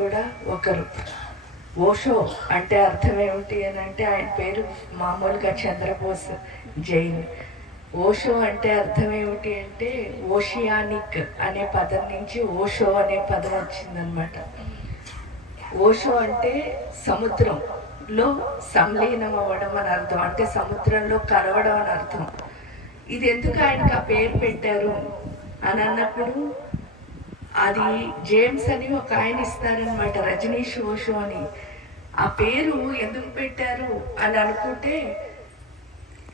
కూడా ఒకరు. ఓషో అంటే అర్థం ఏమిటి అని అంటే ఆయన పేరు మామూలుగా చంద్రబోస్ జైన్. ఓషో అంటే అర్థం ఏమిటి అంటే ఓషియానిక్ అనే పదం నుంచి ఓషో అనే పదం వచ్చిందనమాట. ఓషో అంటే సముద్రంలో సంలీనం అవ్వడం అని అర్థం, అంటే సముద్రంలో కలవడం అని అర్థం. ఇది ఎందుకు ఆయనకు ఆ పేరు పెట్టారు అని అన్నప్పుడు అది జేమ్స్ అని ఒక ఆయన ఇస్తారనమాట, రజనీష్ ఓషో అని. ఆ పేరు ఎందుకు పెట్టారు అని అనుకుంటే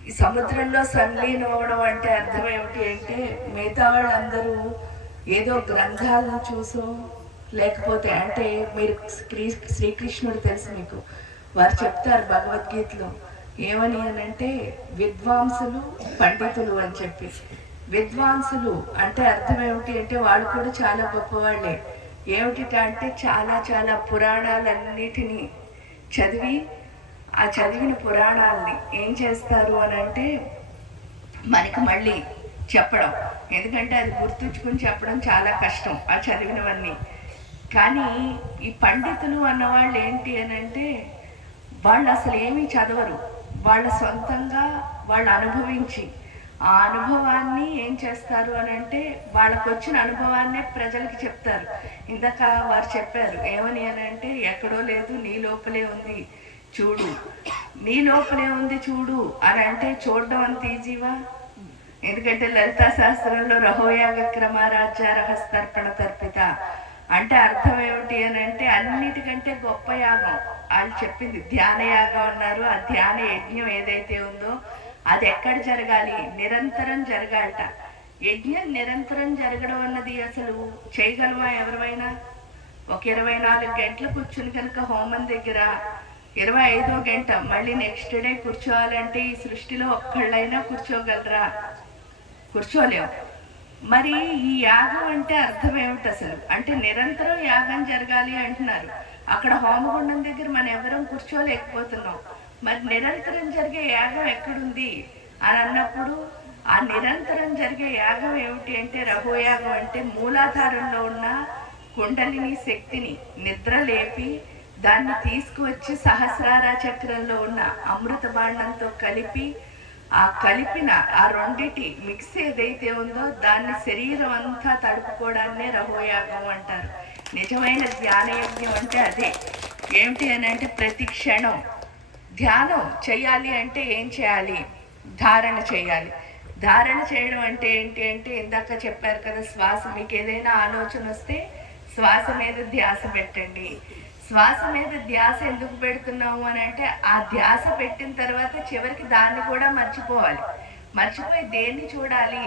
ఈ సముద్రంలో సంలీనం అవ్వడం అంటే అర్థం ఏమిటి అంటే మిగతా వాళ్ళందరూ ఏదో గ్రంథాలను చూసో లేకపోతే అంటే మీరు శ్రీకృష్ణుడు తెలుసు మీకు, వారు చెప్తారు భగవద్గీతలో ఏమని అని అంటే విద్వాంసులు పండితులు అని చెప్పి. విద్వాంసులు అంటే అర్థం ఏమిటి అంటే వాళ్ళు కూడా చాలా గొప్పవాళ్ళే. ఏమిటి అంటే చాలా చాలా పురాణాలన్నిటినీ చదివి ఆ చదివిన పురాణాలని ఏం చేస్తారు అని అంటే మనకి మళ్ళీ చెప్పడం, ఎందుకంటే అది గుర్తుంచుకుని చెప్పడం చాలా కష్టం ఆ చదివినవన్నీ. కానీ ఈ పండితులు అన్నవాళ్ళు ఏంటి అని అంటే వాళ్ళు అసలు ఏమీ చదవరు, వాళ్ళ సొంతంగా వాళ్ళు అనుభవించి ఆ అనుభవాన్ని ఏం చేస్తారు అని అంటే వాళ్ళకు వచ్చిన అనుభవాన్నే ప్రజలకి చెప్తారు. ఇందాక వారు చెప్పారు ఏమని అని అంటే ఎక్కడో లేదు నీ లోపలే ఉంది చూడు, నీ లోపలే ఉంది చూడు అని అంటే చూడడం అంత ఈజీవా? ఎందుకంటే లలితా శాస్త్రంలో రహోయాగ క్రమరాజ్య రహస్తర్పణ తర్పిత అంటే అర్థం ఏమిటి అని అంటే అన్నిటికంటే గొప్ప యాగం వాళ్ళు చెప్పింది ధ్యాన యాగం అన్నారు. ఆ ధ్యాన యజ్ఞం ఏదైతే ఉందో అది ఎక్కడ జరగాలి? నిరంతరం జరగాలట. యజ్ఞం నిరంతరం జరగడం అన్నది అసలు చేయగలమా ఎవరైనా? ఒక 24 గంటలు కూర్చుని కనుక హోమం దగ్గర 25వ గంట మళ్ళీ నెక్స్ట్ డే కూర్చోవాలంటే ఈ సృష్టిలో ఒక్కళ్ళైనా కూర్చోగలరా? కూర్చోలేము. మరి ఈ యాగం అంటే అర్థం ఏమిటి అసలు? అంటే నిరంతరం యాగం జరగాలి అంటున్నారు. అక్కడ హోమగుండం దగ్గర మనం ఎవరం కూర్చోలేకపోతున్నాం. మరి నిరంతరం జరిగే యాగం ఎక్కడుంది అని అన్నప్పుడు ఆ నిరంతరం జరిగే యాగం ఏమిటి అంటే రహోయాగం అంటే మూలాధారంలో ఉన్న కుండలిని శక్తిని నిద్ర లేపి దాన్ని తీసుకువచ్చి సహస్రార చక్రంలో ఉన్న అమృత బాండంతో కలిపి ఆ కలిపిన ఆ రెండిటి మిక్స్ ఏదైతే ఉందో దాన్ని శరీరం అంతా తడుపుకోవడాన్నే రహోయాగం అంటారు. నిజమైన ధ్యానయజ్ఞం అంటే అదే. ఏమిటి అని అంటే ప్రతి క్షణం ధ్యానం చేయాలి అంటే ఏం చేయాలి? ధారణ చేయాలి. ధారణ చేయడం అంటే ఏంటి అంటే ఇందాక చెప్పారు కదా, శ్వాస. మీకు ఏదైనా ఆలోచన వస్తే శ్వాస మీద ధ్యాస పెట్టండి. శ్వాస మీద ధ్యాస ఎందుకు పెడుతున్నాము అని అంటే ఆ ధ్యాస పెట్టిన తర్వాత చివరికి దాన్ని కూడా మర్చిపోవాలి. మర్చిపోయి దేన్ని చూడాలి?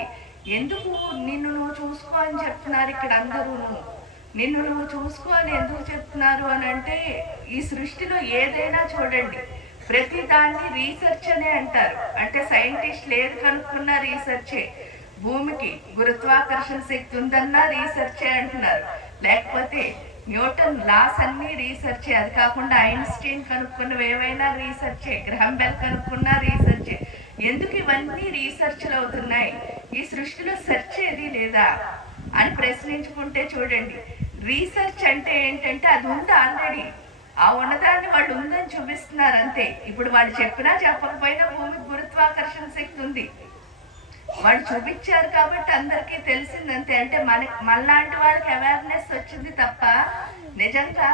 ఎందుకు నిన్ను నువ్వు చూసుకో అని చెప్తున్నారు ఇక్కడ అందరూ. నిన్ను నువ్వు చూసుకో అని ఎందుకు చెప్తున్నారు అని అంటే ఈ సృష్టిలో ఏదైనా చూడండి ప్రతి దాన్ని రీసెర్చ్ అనే అంటారు. అంటే సైంటిస్టులు ఏది కనుక్కున్నా రీసెర్చే. భూమికి గురుత్వాకర్షణ శక్తి ఉందన్నా రీసెర్చే అంటున్నారు. లేకపోతే న్యూటన్ లాస్ అన్ని రీసెర్చే. అది కాకుండా ఐన్స్టీన్ కనుక్కున్నవి ఏవైనా రీసెర్చే. Graham Bell కనుక్కున్నా రీసెర్చే. ఎందుకు ఇవన్నీ రీసెర్చ్లు అవుతున్నాయి? ఈ సృష్టిలో సెర్చ్ ఏది లేదా అని ప్రశ్నించుకుంటే చూడండి, రీసెర్చ్ అంటే ఏంటంటే అది ఉంది ఆల్రెడీ. ఆ ఉన్నదాన్ని వాళ్ళు ఉందని చూపిస్తున్నారు అంతే. ఇప్పుడు వాళ్ళు చెప్పినా చెప్పకపోయినా భూమికి గురుత్వాకర్షణ శక్తి ఉంది, వాళ్ళు చూపించారు కాబట్టి అందరికీ తెలిసిందంతే. అంటే మనలాంటి వాళ్ళకి అవేర్నెస్ వచ్చింది తప్ప నిజంగా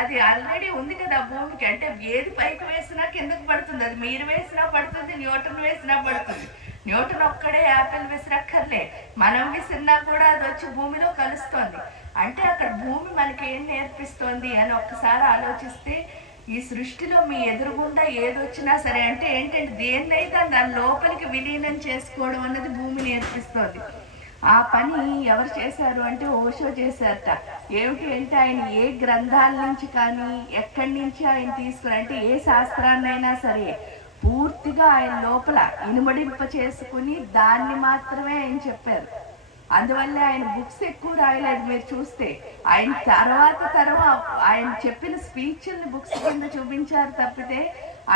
అది ఆల్రెడీ ఉంది కదా భూమికి. అంటే ఏది పైకి వేసినా కిందకి పడుతుంది. అది మీరు వేసినా పడుతుంది, న్యూటన్ వేసినా పడుతుంది. న్యూటన్ ఒక్కడే యాపిల్ విసిరక్కర్లే, మనం విసిరినా కూడా అది వచ్చి భూమిలో కలుస్తోంది. అంటే అక్కడ భూమి మనకి ఏం నేర్పిస్తోంది అని ఒక్కసారి ఆలోచిస్తే ఈ సృష్టిలో మీ ఎదురుగుండా ఏదొచ్చినా సరే అంటే ఏంటంటే దేన్నైతే దాని లోపలికి విలీనం చేసుకోవడం అన్నది భూమి నేర్పిస్తోంది. ఆ పని ఎవరు చేశారు అంటే ఓషో చేశారట. ఏమిటి అంటే ఆయన ఏ గ్రంథాల నుంచి కానీ ఎక్కడి నుంచి ఆయన తీసుకుని అంటే ఏ శాస్త్రాన్నైనా సరే పూర్తిగా ఆయన లోపల ఇనుమడింప చేసుకుని దాన్ని మాత్రమే ఆయన చెప్పారు. అందువల్లే ఆయన బుక్స్ ఎక్కువ రాయలేదు. మీరు చూస్తే ఆయన తర్వాత ఆయన చెప్పిన స్పీచ్ల్ని బుక్స్ కింద చూపించారు తప్పితే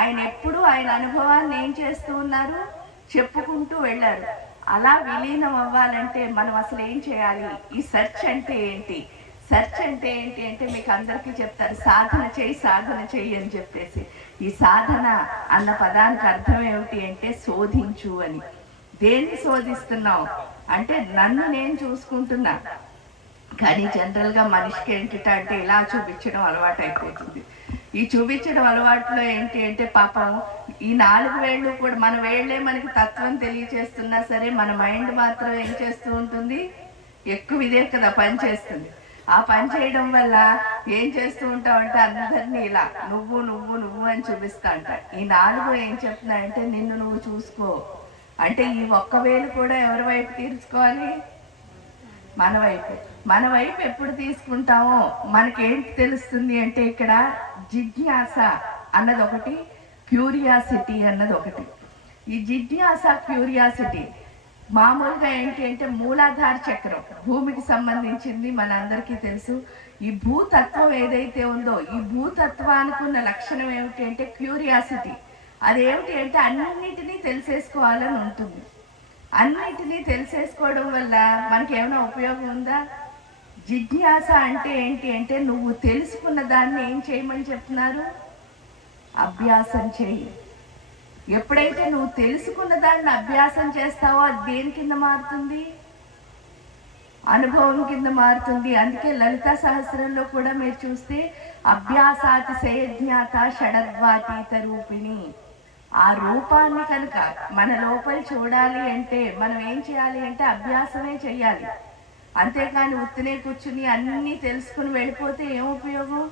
ఆయన ఎప్పుడు ఆయన అనుభవాన్ని ఏం చేస్తూ ఉన్నారు? చెప్పుకుంటూ వెళ్ళారు. అలా విలీనం అవ్వాలంటే మనం అసలు ఏం చేయాలి? ఈ సెర్చ్ అంటే ఏంటి? సెర్చ్ అంటే ఏంటి అంటే మీకు అందరికీ చెప్తారు, సాధన చేయి అని చెప్పేసి. ఈ సాధన అన్న పదానికి అర్థం ఏమిటి అంటే శోధించు అని. దేన్ని శోధిస్తున్నావు అంటే నన్ను నేను చూసుకుంటున్నా. కానీ జనరల్గా మనిషికి ఏంటిట అంటే ఇలా చూపించడం అలవాటు అయిపోతుంది. ఈ చూపించడం అలవాటులో ఏంటి అంటే పాపం ఈ 4 వేళ్ళు కూడా, మన వేళ్లే మనకి తత్వం తెలియచేస్తున్నా సరే మన మైండ్ మాత్రం ఏం చేస్తూ ఉంటుంది, ఎక్కువ ఇదే కదా పని చేస్తుంది. ఆ పని చేయడం వల్ల ఏం చేస్తూ ఉంటావు అంటే అందరినీ ఇలా నువ్వు నువ్వు నువ్వు అని చూపిస్తా అంట. ఈ 4 ఏం చెప్తున్నాయంటే నిన్ను నువ్వు చూసుకో అంటే ఈ 1 వేలు కూడా ఎవరి వైపు తీర్చుకోవాలి, మన వైపు ఎప్పుడు తీసుకుంటామో మనకేంటి తెలుస్తుంది అంటే ఇక్కడ జిజ్ఞాస అన్నది ఒకటి, క్యూరియాసిటీ అన్నది ఒకటి. ఈ జిజ్ఞాస క్యూరియాసిటీ మామూలుగా ఏంటి అంటే మూలాధార చక్రం భూమికి సంబంధించింది, మన అందరికీ తెలుసు. ఈ భూతత్వం ఏదైతే ఉందో ఈ భూతత్వానికి ఉన్న లక్షణం ఏమిటి అంటే క్యూరియాసిటీ. అదేమిటి అంటే అన్నిటినీ తెలిసేసుకోవాలని ఉంటుంది. అన్నిటినీ తెలిసేసుకోవడం వల్ల మనకి ఏమైనా ఉపయోగం ఉందా? జిజ్ఞాస అంటే ఏంటి అంటే నువ్వు తెలుసుకున్న దాన్ని ఏం చేయమని చెప్తున్నారు, అభ్యాసం చేయి. ఎప్పుడైతే నువ్వు తెలుసుకున్న దాన్ని అభ్యాసం చేస్తావో అది దేని కింద మారుతుంది, అనుభవం కింద మారుతుంది. అందుకే లలితా సహస్రంలో కూడా మీరు చూస్తే అభ్యాసాతిశయజ్ఞాత షడద్వాతీత రూపిణి. ఆ రూపాన్ని కనుక మన లోపల చూడాలి అంటే మనం ఏం చేయాలి అంటే అభ్యాసమే చెయ్యాలి. అంతేకాని ఉత్తినే కూర్చుని అన్నీ తెలుసుకుని వెళ్ళిపోతే ఏం ఉపయోగం?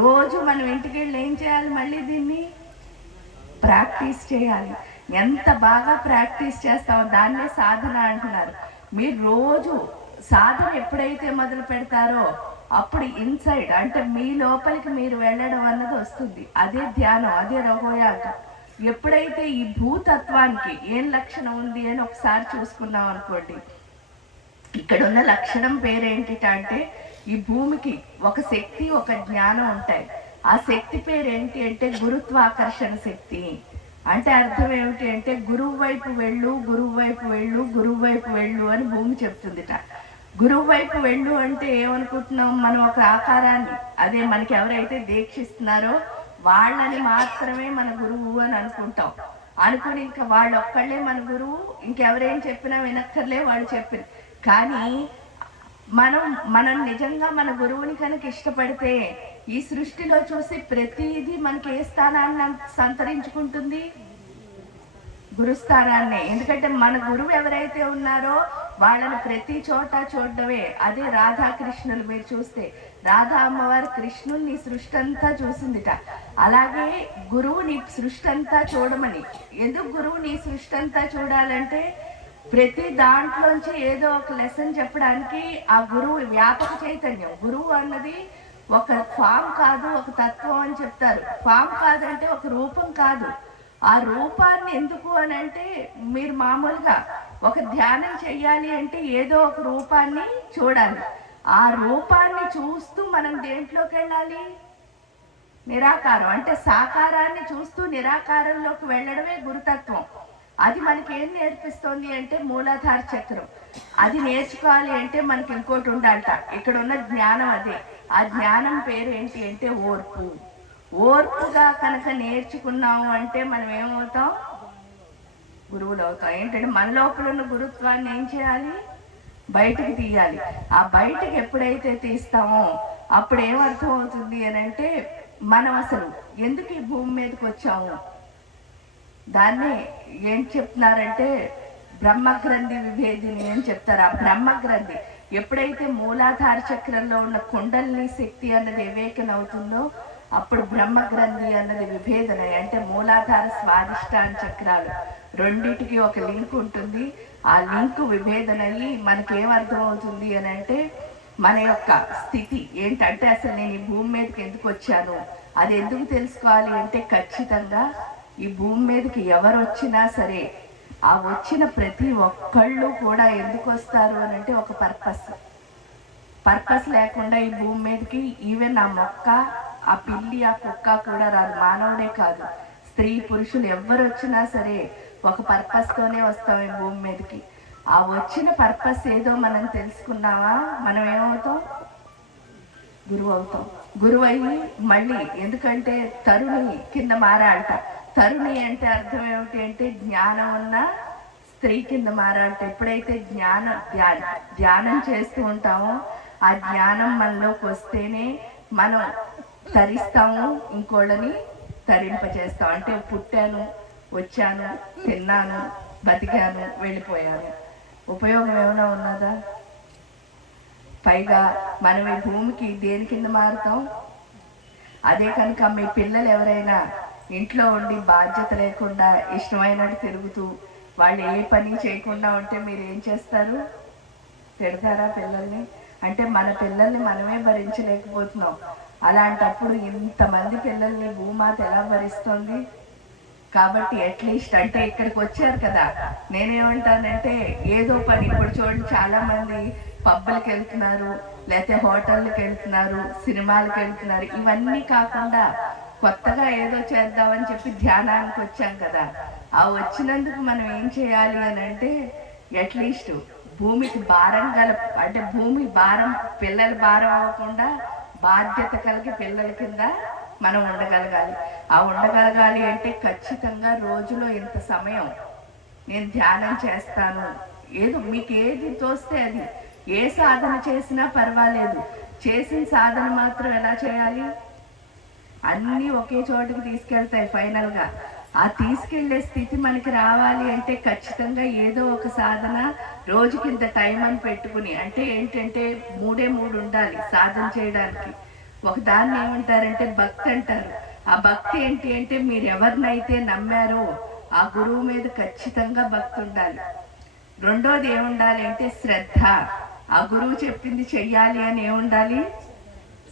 రోజు మనం ఇంటికి వెళ్ళి ఏం చేయాలి, మళ్ళీ దీన్ని ప్రాక్టీస్ చేయాలి. ఎంత బాగా ప్రాక్టీస్ చేస్తామో దాన్నే సాధన అంటున్నారు. మీరు రోజు సాధన ఎప్పుడైతే మొదలు పెడతారో అప్పుడు ఇన్సైడ్ అంటే మీ లోపలికి మీరు వెళ్ళడం అన్నది వస్తుంది. అదే ధ్యానం, అదే రఘోయాగ. ఎప్పుడైతే ఈ భూతత్వానికి ఏం లక్షణం ఉంది అని ఒకసారి చూసుకున్నాం అనుకోండి, ఇక్కడ ఉన్న లక్షణం పేరేంటి అంటే ఈ భూమికి ఒక శక్తి ఒక జ్ఞానం ఉంటాయి. ఆ శక్తి పేరేంటి అంటే గురుత్వాకర్షణ శక్తి. అంటే అర్థం ఏమిటి అంటే గురువు వైపు వెళ్ళు, గురువు వైపు వెళ్ళు, గురువు వైపు వెళ్ళు అని భూమి చెప్తుందిట. గురువు వైపు వెళ్ళు అంటే ఏమనుకుంటున్నాం, మనం ఒక ఆకారాన్ని, అదే మనకి ఎవరైతే దీక్షిస్తున్నారో వాళ్ళని మాత్రమే మన గురువు అని అనుకుంటాం. అనుకుని ఇంకా వాళ్ళు ఒక్కళ్ళే మన గురువు, ఇంకెవరేం చెప్పినా వినక్కర్లే వాళ్ళు చెప్పిన. కానీ మనం నిజంగా మన గురువుని కనుక ఇష్టపడితే ఈ సృష్టిలో చూసి ప్రతిదీ మనకి ఏ స్థానాన్ని సంతరించుకుంటుంది, గురుస్థానాన్ని. ఎందుకంటే మన గురువు ఎవరైతే ఉన్నారో వాళ్ళని ప్రతి చోట చూడడమే. అదే రాధాకృష్ణులు మీరు చూస్తే రాధా అమ్మవారు కృష్ణుల్ని సృష్టి అంతా చూసిందిట. అలాగే గురువుని సృష్టి అంతా చూడమని. ఎందుకు గురువుని సృష్టి అంతా చూడాలంటే ప్రతి దాంట్లోంచి ఏదో ఒక లెసన్ చెప్పడానికి ఆ గురువు వ్యాపక చైతన్యం. గురువు అన్నది ఒక ఫామ్ కాదు, ఒక తత్వం అని చెప్తారు. ఫామ్ కాదంటే ఒక రూపం కాదు. ఆ రూపాన్ని ఎందుకు అని అంటే మీరు మామూలుగా ఒక ధ్యానం చెయ్యాలి అంటే ఏదో ఒక రూపాన్ని చూడాలి. ఆ రూపాన్ని చూస్తూ మనం దేంట్లోకి వెళ్ళాలి, నిరాకారం. అంటే సాకారాన్ని చూస్తూ నిరాకారంలోకి వెళ్ళడమే గురుతత్వం. అది మనకి ఏం నేర్పిస్తుంది అంటే మూలాధార చక్రం. అది నేర్చుకోవాలి అంటే మనకి ఇంకోటి ఉండాలట. ఇక్కడ ఉన్న జ్ఞానం అదే. ఆ జ్ఞానం పేరు ఏంటి అంటే ఓర్పు. ఓర్పుగా కనుక నేర్చుకున్నాము అంటే మనం ఏమవుతాం, గురువులు అవుతాం. ఏంటంటే మన లోపల ఉన్న గురుత్వాన్ని ఏం చేయాలి, బయటికి తీయాలి. ఆ బయటికి ఎప్పుడైతే తీస్తామో అప్పుడు ఏమర్థం అవుతుంది అని అంటే మనం అసలు ఎందుకు ఈ భూమి మీదకి వచ్చాము, దాన్ని ఏం చెప్తున్నారంటే బ్రహ్మగ్రంథి విభేదిని అని చెప్తారు. ఆ బ్రహ్మగ్రంథి ఎప్పుడైతే మూలాధార చక్రంలో ఉన్న కుండలిని శక్తి అన్నది వివేకన అవుతుందో అప్పుడు బ్రహ్మగ్రంథి అన్నది విభేదన. అంటే మూలాధార స్వాదిష్టాన చక్రాలు రెండిటికి ఒక లింక్ ఉంటుంది. ఆ లింక్ విభేదన అయ్యి మనకేమర్థం అవుతుంది అని అంటే మన యొక్క స్థితి ఏంటంటే అసలు నేను ఈ భూమి మీదకి ఎందుకు వచ్చాను, అది ఎందుకు తెలుసుకోవాలి అంటే ఖచ్చితంగా ఈ భూమి మీదకి ఎవరు వచ్చినా సరే ఆ వచ్చిన ప్రతి ఒక్కళ్ళు కూడా ఎందుకు వస్తారు అని అంటే ఒక పర్పస్ లేకుండా ఈ భూమి మీదకి ఈవెన్ ఆ మొక్క, ఆ పిల్లి, ఆ కుక్క కూడా రాదు. మానవుడే కాదు, స్త్రీ పురుషులు ఎవరు వచ్చినా సరే ఒక పర్పస్తోనే వస్తాం ఈ భూమి మీదకి. ఆ వచ్చిన పర్పస్ ఏదో మనం తెలుసుకున్నావా మనం ఏమవుతాం, గురువు అవుతాం. గురువు అయ్యి మళ్ళీ, ఎందుకంటే తరుణి కింద మారాలట. తరుణి అంటే అర్థం ఏమిటి అంటే జ్ఞానం ఉన్న స్త్రీ కింద మారాలట. ఎప్పుడైతే ధ్యానం చేస్తూ ఉంటామో ఆ జ్ఞానం మనలోకి వస్తేనే మనం తరిస్తాము, ఇంకోళ్ళని తరింపచేస్తాం. అంటే పుట్టాను, వచ్చాను, తిన్నాను, బతికాను, వెళ్ళిపోయాను, ఉపయోగం ఏమైనా ఉన్నదా? పైగా మనం ఈ భూమికి దేని కింద మారుతాం? అదే కనుక మీ పిల్లలు ఎవరైనా ఇంట్లో ఉండి బాధ్యత లేకుండా ఇష్టమైనట్టు తిరుగుతూ వాళ్ళు ఏ పని చేయకుండా ఉంటే మీరు ఏం చేస్తారు? తిడతారా పిల్లల్ని? అంటే మన పిల్లల్ని మనమే భరించలేకపోతున్నాం. అలాంటప్పుడు ఇంతమంది పిల్లల్ని భూమాత ఎలా భరిస్తుంది? కాబట్టి అట్లీస్ట్ అంటే ఇక్కడికి వచ్చారు కదా, నేనేమంటానంటే ఏదో పని, ఇప్పుడు చూడండి చాలా మంది పబ్బులకి వెళ్తున్నారు, లేకపోతే హోటళ్ళకి వెళ్తున్నారు, సినిమాలకు వెళ్తున్నారు. ఇవన్నీ కాకుండా కొత్తగా ఏదో చేద్దామని చెప్పి ధ్యానానికి వచ్చాం కదా, ఆ వచ్చినందుకు మనం ఏం చేయాలి అని అంటే అట్లీస్ట్ భూమికి భారం అంటే భూమి భారం, పిల్లల భారం అవ్వకుండా బాధ్యత కలిగి పిల్లల కింద మనం ఉండగలగాలి. ఆ ఉండగలగాలి అంటే ఖచ్చితంగా రోజులో ఇంత సమయం నేను ధ్యానం చేస్తాను. ఏదో మీకు ఏది తోస్తే అది, ఏ సాధన చేసినా పర్వాలేదు, చేసిన సాధన మాత్రం ఎలా చేయాలి? అన్నీ ఒకే చోటుకి తీసుకెళ్తాయి ఫైనల్గా. ఆ తీసుకెళ్లే స్థితి మనకి రావాలి అంటే ఖచ్చితంగా ఏదో ఒక సాధన రోజుకింత టైం అని పెట్టుకుని, అంటే ఏంటంటే 3 ఉండాలి సాధన చేయడానికి. ఒక దాన్ని ఏమంటారంటే భక్తి అంటారు. ఆ భక్తి ఏంటి అంటే మీరు ఎవరినైతే నమ్మారో ఆ గురువు మీద ఖచ్చితంగా భక్తి ఉండాలి. రెండోది ఏముండాలి అంటే శ్రద్ధ. ఆ గురువు చెప్పింది చెయ్యాలి అని ఏముండాలి?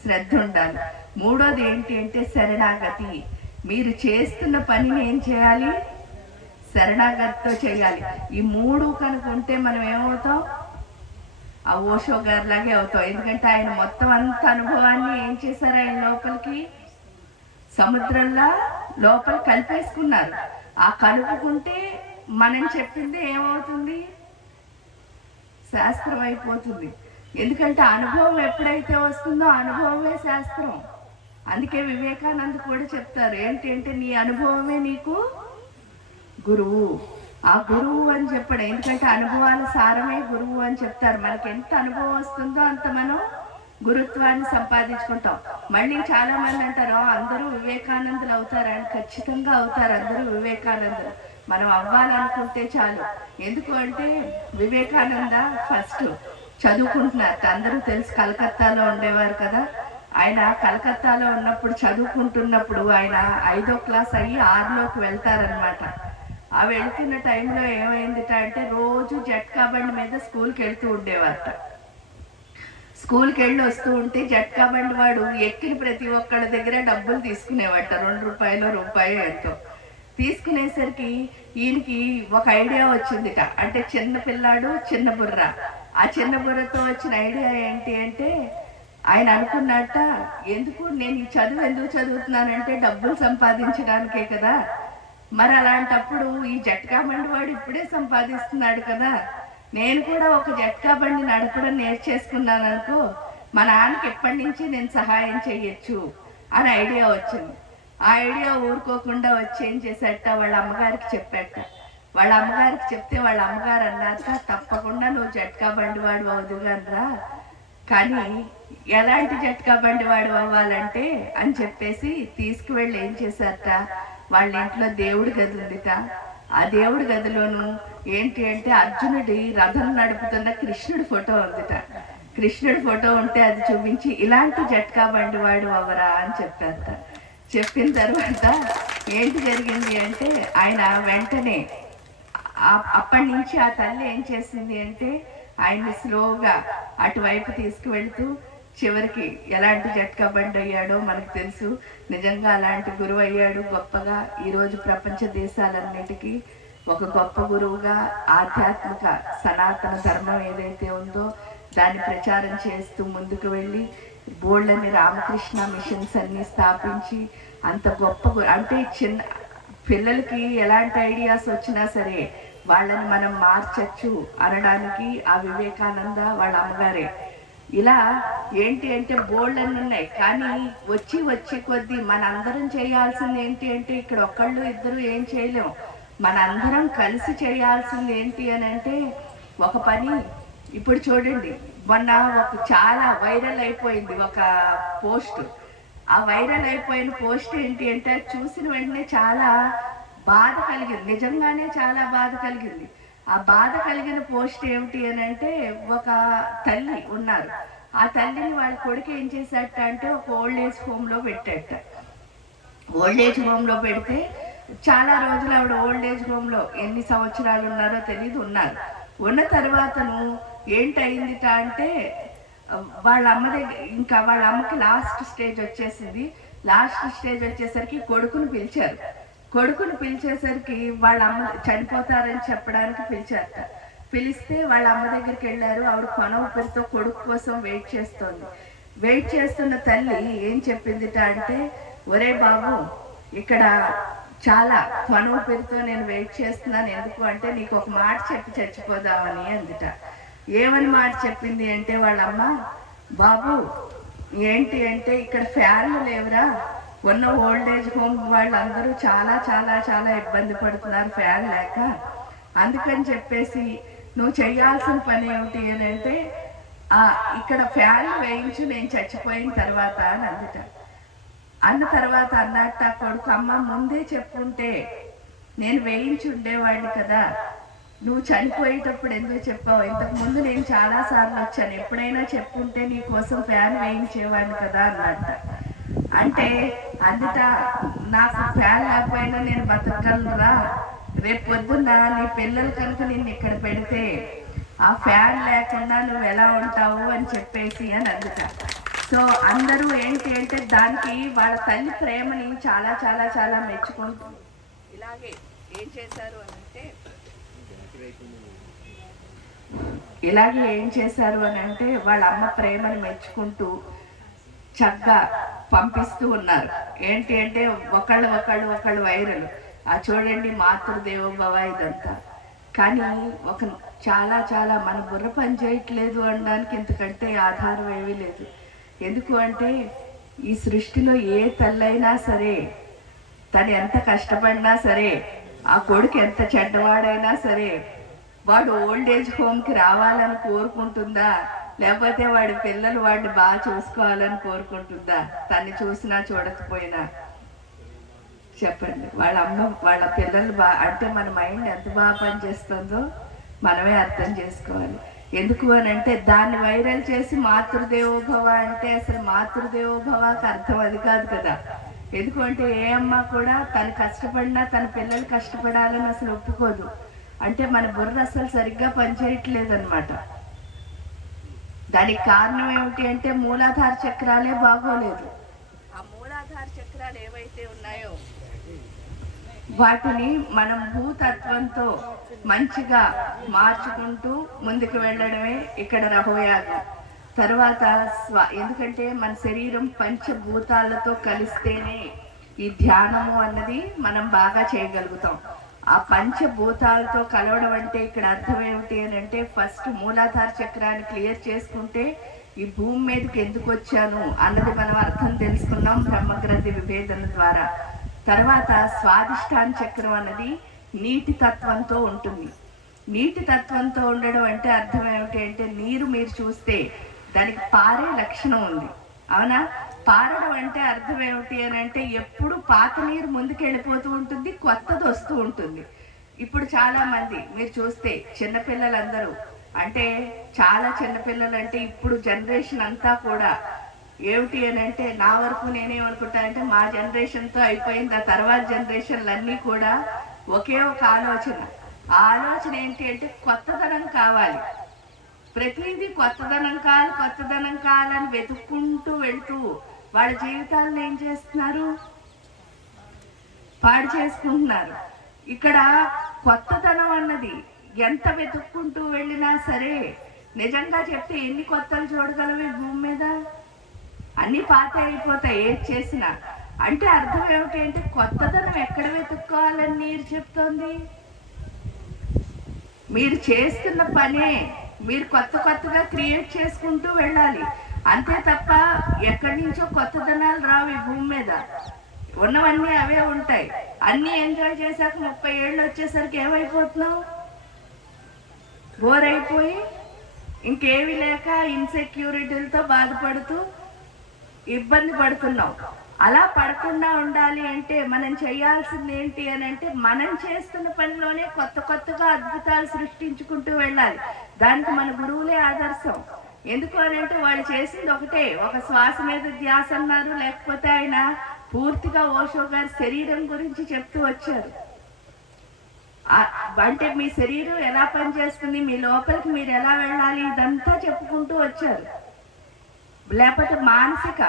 శ్రద్ధ ఉండాలి. మూడోది ఏంటి అంటే శరణాగతి. మీరు చేస్తున్న పనిని ఏం చేయాలి? శరణాగతితో చేయాలి. ఈ 3 కనుకుంటే మనం ఏమవుతాం? ఆ ఓషో గారి లాగే అవుతాం. ఎందుకంటే ఆయన మొత్తం అంత అనుభవాన్ని ఏం చేశారు? ఆయన లోపలికి సముద్రంలా లోపల కలిపేసుకున్నారు. ఆ కలుపుకుంటే మనం చెప్పింది ఏమవుతుంది? శాస్త్రం అయిపోతుంది. ఎందుకంటే అనుభవం ఎప్పుడైతే వస్తుందో అనుభవమే శాస్త్రం. అందుకే వివేకానంద కూడా చెప్తారు ఏంటి అంటే నీ అనుభవమే నీకు గురువు. ఆ గురువు అని చెప్పడం, ఎందుకంటే అనుభవాల సారమే గురువు అని చెప్తారు. మనకి ఎంత అనుభవం వస్తుందో అంత మనం గురుత్వాన్ని సంపాదించుకుంటాం. మళ్ళీ చాలా మంది అంటారు అందరూ వివేకానందులు అవుతారని. ఖచ్చితంగా అవుతారు అందరూ వివేకానందులు. మనం అవ్వాలనుకుంటే చాలు. ఎందుకు అంటే వివేకానంద ఫస్ట్ చదువుకుంటున్నారు, అందరూ తెలుసు, కలకత్తాలో ఉండేవారు కదా. ఆయన కలకత్తాలో ఉన్నప్పుడు చదువుకుంటున్నప్పుడు ఆయన 5వ క్లాస్ అయ్యి 6లోకి వెళ్తారనమాట. ఆ వెళ్తున్న టైంలో ఏమైందిట అంటే రోజు జట్కా బండి మీద స్కూల్కి వెళ్తూ ఉండేవారట. స్కూల్కి వెళ్ళి వస్తూ ఉంటే జట్కా బండి వాడు ఎక్కిన ప్రతి ఒక్కడి దగ్గర డబ్బులు తీసుకునేవాట. 2 రూపాయలు ఎంతో తీసుకునేసరికి ఈయనకి ఒక ఐడియా వచ్చిందిట. అంటే చిన్న పిల్లాడు, చిన్న బుర్ర. ఆ చిన్న బుర్రతో వచ్చిన ఐడియా ఏంటి అంటే ఆయన అనుకున్నట్ట, ఎందుకు నేను ఈ చదువు ఎందుకు చదువుతున్నానంటే డబ్బులు సంపాదించడానికే కదా. మరి అలాంటప్పుడు ఈ జట్కా బండి వాడు ఇప్పుడే సంపాదిస్తున్నాడు కదా, నేను కూడా ఒక జట్కా బండి నడపడం నేర్చేసుకున్నాను అనుకో, మా నాన్నకి ఎప్పటి నుంచి నేను సహాయం చేయొచ్చు అని ఐడియా వచ్చింది. ఆ ఐడియా ఊరుకోకుండా వచ్చి ఏం చేసేట వాళ్ళ అమ్మగారికి చెప్పాట. వాళ్ళ అమ్మగారికి చెప్తే వాళ్ళ అమ్మగారు అన్నాక తప్పకుండా నువ్వు జట్కా బండి వాడు అవుదుగానరా, కానీ ఎలాంటి జట్కా బండి వాడు అవ్వాలంటే అని చెప్పేసి తీసుకువెళ్ళి ఏం చేశారట, వాళ్ళ ఇంట్లో దేవుడి గది ఉందిట. ఆ దేవుడి గదిలోను ఏంటి అంటే అర్జునుడి రథం నడుపుతున్న కృష్ణుడి ఫోటో ఉందిట. కృష్ణుడి ఫోటో ఉంటే అది చూపించి ఇలాంటి జట్కా బండి వాడు అవ్వరా అని చెప్పారట. చెప్పిన తర్వాత ఏంటి జరిగింది అంటే ఆయన వెంటనే అప్పటి నుంచి ఆ తల్లి ఏం చేసింది అంటే ఆయన్ని స్లోగా అటువైపు తీసుకువెళ్తూ చివరికి ఎలాంటి జట్కా బండి అయ్యాడో మనకు తెలుసు. నిజంగా అలాంటి గురువు అయ్యాడు గొప్పగా. ఈరోజు ప్రపంచ దేశాలన్నిటికీ ఒక గొప్ప గురువుగా ఆధ్యాత్మిక సనాతన ధర్మం ఏదైతే ఉందో దాన్ని ప్రచారం చేస్తూ ముందుకు వెళ్ళి బోళ్ళని రామకృష్ణ మిషన్స్ అన్ని స్థాపించి అంత గొప్ప అంటే చిన్న పిల్లలకి ఎలాంటి ఐడియాస్ వచ్చినా సరే వాళ్ళని మనం మార్చచ్చు అనడానికి ఆ వివేకానంద వాళ్ళ అమ్మగారే. ఇలా ఏంటి అంటే బోల్డ్ అని ఉన్నాయి. కానీ వచ్చే కొద్దీ మనందరం చేయాల్సింది ఏంటి అంటే ఇక్కడ ఒకళ్ళు ఇద్దరు ఏం చేయలేము. మనందరం కలిసి చేయాల్సింది ఏంటి అని అంటే ఒక పని. ఇప్పుడు చూడండి, మొన్న చాలా వైరల్ అయిపోయింది ఒక పోస్ట్. ఆ వైరల్ అయిపోయిన పోస్ట్ ఏంటి అంటే చూసిన వెంటనే చాలా బాధ కలిగింది, నిజంగానే చాలా బాధ కలిగింది. ఆ బాధ కలిగిన పోస్ట్ ఏమిటి అని అంటే ఒక తల్లి ఉన్నారు. ఆ తల్లిని వాళ్ళ కొడుకు ఏం చేశాట అంటే ఒక ఓల్డ్ ఏజ్ హోమ్లో పెట్టాట. ఓల్డ్ ఏజ్ హోమ్లో పెడితే చాలా రోజులు ఆవిడ ఓల్డ్ ఏజ్ హోమ్లో ఎన్ని సంవత్సరాలు ఉన్నారో తెలియదు ఉన్నారు. ఉన్న తర్వాతను ఏంటయిందిట అంటే వాళ్ళ అమ్మ దగ్గర, ఇంకా వాళ్ళ అమ్మకి లాస్ట్ స్టేజ్ వచ్చేసింది. లాస్ట్ స్టేజ్ వచ్చేసరికి కొడుకుని పిలిచారు. కొడుకుని పిలిచేసరికి వాళ్ళ అమ్మ చనిపోతారని చెప్పడానికి పిలిచారట. పిలిస్తే వాళ్ళ అమ్మ దగ్గరికి వెళ్ళారు. ఆవిడ కొన ఊపిరితో కొడుకు కోసం వెయిట్ చేస్తోంది. వెయిట్ చేస్తున్న తల్లి ఏం చెప్పిందిట అంటే, ఒరే బాబు, ఇక్కడ చాలా కొన ఊపిరితో నేను వెయిట్ చేస్తున్నాను, ఎందుకు అంటే నీకు ఒక మాట చెప్పి చచ్చిపోదామని అందిట. ఏమని మాట చెప్పింది అంటే వాళ్ళ అమ్మ, బాబు ఏంటి అంటే ఇక్కడ ఫ్యాన్లు లేవురా, ఉన్న ఓల్డ్ ఏజ్ హోమ్ వాళ్ళందరూ చాలా చాలా చాలా ఇబ్బంది పడుతున్నారు ఫ్యాన్ లేక, అందుకని చెప్పేసి నువ్వు చేయాల్సిన పని ఏమిటి అని అంటే ఇక్కడ ఫ్యాన్లు వేయించు నేను చచ్చిపోయిన తర్వాత అని అందుట. అన్న తర్వాత అన్నట్ట కొడుకు, అమ్మ ముందే చెప్పుంటే నేను వేయించి ఉండేవాడిని కదా, నువ్వు చనిపోయేటప్పుడు ఎందుకు చెప్పావు, ఇంతకు ముందు నేను చాలాసార్లు వచ్చాను, ఎప్పుడైనా చెప్పుంటే నీ కోసం ఫ్యాన్ వేయించేవాడిని కదా అన్నట్ట. అంటే అందుట నాకు ఫ్యాన్ లేకపోయినా నేను బతకగలనురా, రేపు పొద్దున్న నీ పిల్లలు కనుక నిన్ను ఇక్కడ పెడితే ఆ ఫ్యాన్ లేకుండా నువ్వు ఎలా ఉంటావు అని చెప్పేసి అని అందుట. సో అందరూ ఏంటి అంటే దానికి వాళ్ళ తల్లి ప్రేమని చాలా చాలా చాలా మెచ్చుకుంటుంది. ఇలాగే ఏం చేశారు అని అంటే వాళ్ళ అమ్మ ప్రేమని మెచ్చుకుంటూ చక్కగా పంపిస్తూ ఉన్నారు. ఏంటి అంటే ఒకళ్ళు వైరల్. చూడండి మాతృదేవోభవ ఇదంతా. కానీ చాలా చాలా మన బుర్ర పని చేయట్లేదు అనడానికి ఇంతకంటే ఆధారం ఏమీ లేదు. ఎందుకు అంటే ఈ సృష్టిలో ఏ తల్లైనా సరే, తను ఎంత కష్టపడినా సరే, ఆ కొడుకు ఎంత చెడ్డవాడైనా సరే, వాడు ఓల్డ్ ఏజ్ హోమ్కి రావాలని కోరుకుంటుందా, లేకపోతే వాడి పిల్లలు వాడిని బాగా చూసుకోవాలని కోరుకుంటుందా? తన్ని చూసినా చూడకపోయినా చెప్పండి. వాళ్ళ అమ్మ వాళ్ళ పిల్లలు అంటే మన మైండ్ ఎంత బాగా పనిచేస్తుందో మనమే అర్థం చేసుకోవాలి. ఎందుకు అని అంటే దాన్ని వైరల్ చేసి మాతృదేవోభవ అంటే అసలు మాతృదేవోభవకి అర్థం అది కాదు కదా. ఎందుకు అంటే ఏ అమ్మ కూడా తను కష్టపడినా తన పిల్లలు కష్టపడాలని అసలు ఒప్పుకోదు. అంటే మన బుర్ర అసలు సరిగ్గా పనిచేయట్లేదు అనమాట. దానికి కారణం ఏమిటి అంటే మూలాధార చక్రాలే బాగోలేదు. ఆ మూలాధార చక్రాలు ఏవైతే ఉన్నాయో వాటిని మనం భూతత్వంతో మంచిగా మార్చుకుంటూ ముందుకు వెళ్ళడమే ఇక్కడ రహోయాగం. తర్వాత ఎందుకంటే మన శరీరం పంచభూతాలతో కలిస్తేనే ఈ ధ్యానము అన్నది మనం బాగా చేయగలుగుతాం. ఆ పంచభూతాలతో కలవడం అంటే ఇక్కడ అర్థం ఏమిటి అని అంటే ఫస్ట్ మూలాధార చక్రాన్ని క్లియర్ చేసుకుంటే ఈ భూమి మీదకి ఎందుకు వచ్చాను అన్నది మనం అర్థం తెలుసుకున్నాం బ్రహ్మగ్రంథి విభేదన ద్వారా. తర్వాత స్వాదిష్టాన చక్రం అన్నది నీటి తత్వంతో ఉంటుంది. నీటి తత్వంతో ఉండడం అంటే అర్థం ఏమిటి అంటే నీరు మీరు చూస్తే దానికి పారే లక్షణం ఉంది, అవునా? పారడం అంటే అర్థం ఏమిటి అని అంటే ఎప్పుడు పాత నీరు ముందుకు వెళ్ళిపోతూ ఉంటుంది, కొత్తది వస్తూ ఉంటుంది. ఇప్పుడు చాలా మంది మీరు చూస్తే చిన్నపిల్లలందరూ అంటే చాలా చిన్నపిల్లలు అంటే ఇప్పుడు జనరేషన్ అంతా కూడా ఏమిటి అని అంటే నా వరకు నేనేమనుకుంటానంటే మా జనరేషన్తో అయిపోయింది. ఆ తర్వాత జనరేషన్లు అన్నీ కూడా ఒకే ఒక ఆలోచన. ఆ ఆలోచన ఏంటి అంటే కొత్తదనం కావాలి, ప్రతిదీ కొత్తదనం కావాలని వెతుక్కుంటూ వెళ్తూ వాళ్ళ జీవితాలను ఏం చేస్తున్నారు, పాడు చేసుకుంటున్నారు. ఇక్కడ కొత్తదనం అన్నది ఎంత వెతుక్కుంటూ వెళ్ళినా సరే నిజంగా చెప్తే ఎన్ని కొత్తలు చూడగలవి భూమి మీద? అన్ని పాత అయిపోతాయి ఏది చేసినా. అంటే అర్థం ఏమిటి అంటే కొత్తదనం ఎక్కడ వెతుక్కోవాలని నీరు చెప్తోంది. మీరు చేస్తున్న పనే మీరు కొత్త కొత్తగా క్రియేట్ చేసుకుంటూ వెళ్ళాలి. అంతే తప్ప ఎక్కడి నుంచో కొత్తదనాలు రావు ఈ భూమి మీద. ఉన్నవన్నీ అవే ఉంటాయి. అన్నీ ఎంజాయ్ చేశాక 30 ఏళ్ళు వచ్చేసరికి ఏమైపోతున్నావు? బోర్ అయిపోయి ఇంకేవి లేక ఇన్సెక్యూరిటీలతో బాధపడుతూ ఇబ్బంది పడుతున్నావు. అలా పడకుండా ఉండాలి అంటే మనం చేయాల్సింది ఏంటి అని అంటే, మనం చేస్తున్న పనిలోనే కొత్త కొత్తగా అద్భుతాలు సృష్టించుకుంటూ వెళ్ళాలి. దానికి మన గురువులే ఆదర్శం. ఎందుకు అని అంటే వాళ్ళు చేసింది ఒకటే, ఒక శ్వాస మీద ధ్యాస అన్నారు. లేకపోతే ఆయన పూర్తిగా ఓషో గారి శరీరం గురించి చెప్తూ వచ్చారు. అంటే మీ శరీరం ఎలా పనిచేస్తుంది, మీ లోపలికి మీరు ఎలా వెళ్ళాలి, ఇదంతా చెప్పుకుంటూ వచ్చారు. లేకపోతే మానసిక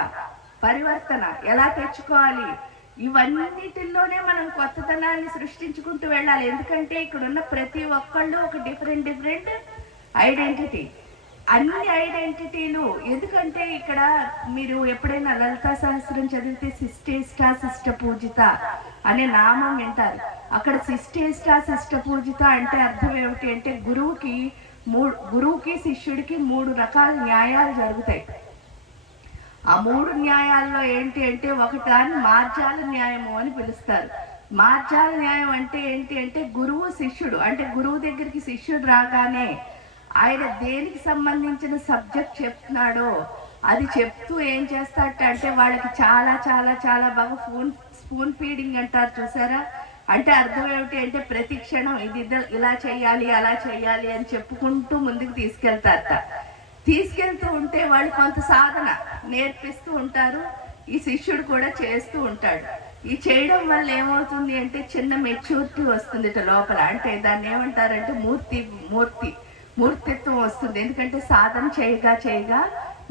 పరివర్తన ఎలా తెచ్చుకోవాలి, ఇవన్నిటిల్లోనే మనం కొత్తదనాన్ని సృష్టించుకుంటూ వెళ్ళాలి. ఎందుకంటే ఇక్కడ ఉన్న ప్రతి ఒక్కళ్ళు ఒక డిఫరెంట్ ఐడెంటిటీ, అన్ని ఐడెంటిటీలు. ఎందుకంటే ఇక్కడ మీరు ఎప్పుడైనా లలితా సహస్రం చదివితే సిస్టేష్టా శిష్ట పూజిత అనే నామం వింటారు. అక్కడ శిష్టేష్టా శిష్ట పూజిత అంటే అర్థం ఏమిటి అంటే, గురువుకి శిష్యుడికి 3 రకాల న్యాయాలు జరుగుతాయి. ఆ 3 న్యాయాల్లో ఏంటి అంటే, ఒకదాన్ని మార్జాల న్యాయము అని పిలుస్తారు. మార్జాల న్యాయం అంటే ఏంటి అంటే, గురువు శిష్యుడు, అంటే గురువు దగ్గరికి శిష్యుడు రాగానే ఆయన దేనికి సంబంధించిన సబ్జెక్ట్ చెప్తున్నాడో అది చెప్తూ ఏం చేస్తాడట అంటే, వాళ్ళకి చాలా చాలా చాలా బాగా స్పూన్ ఫీడింగ్ అంటారు చూసారా. అంటే అర్థం ఏమిటి అంటే, ప్రతి క్షణం ఇది ఇలా చేయాలి అలా చేయాలి అని చెప్పుకుంటూ ముందుకు తీసుకెళ్తారట. తీసుకెళ్తూ ఉంటే వాళ్ళు కొంత సాధన నేర్పిస్తూ ఉంటారు. ఈ శిష్యుడు కూడా చేస్తూ ఉంటాడు. ఈ చేయడం వల్ల ఏమవుతుంది అంటే, చిన్న మెచ్యూరిటీ వస్తుంది లోపల. అంటే దాన్ని ఏమంటారంటే మూర్తిత్వం వస్తుంది. ఎందుకంటే సాధన చేయగా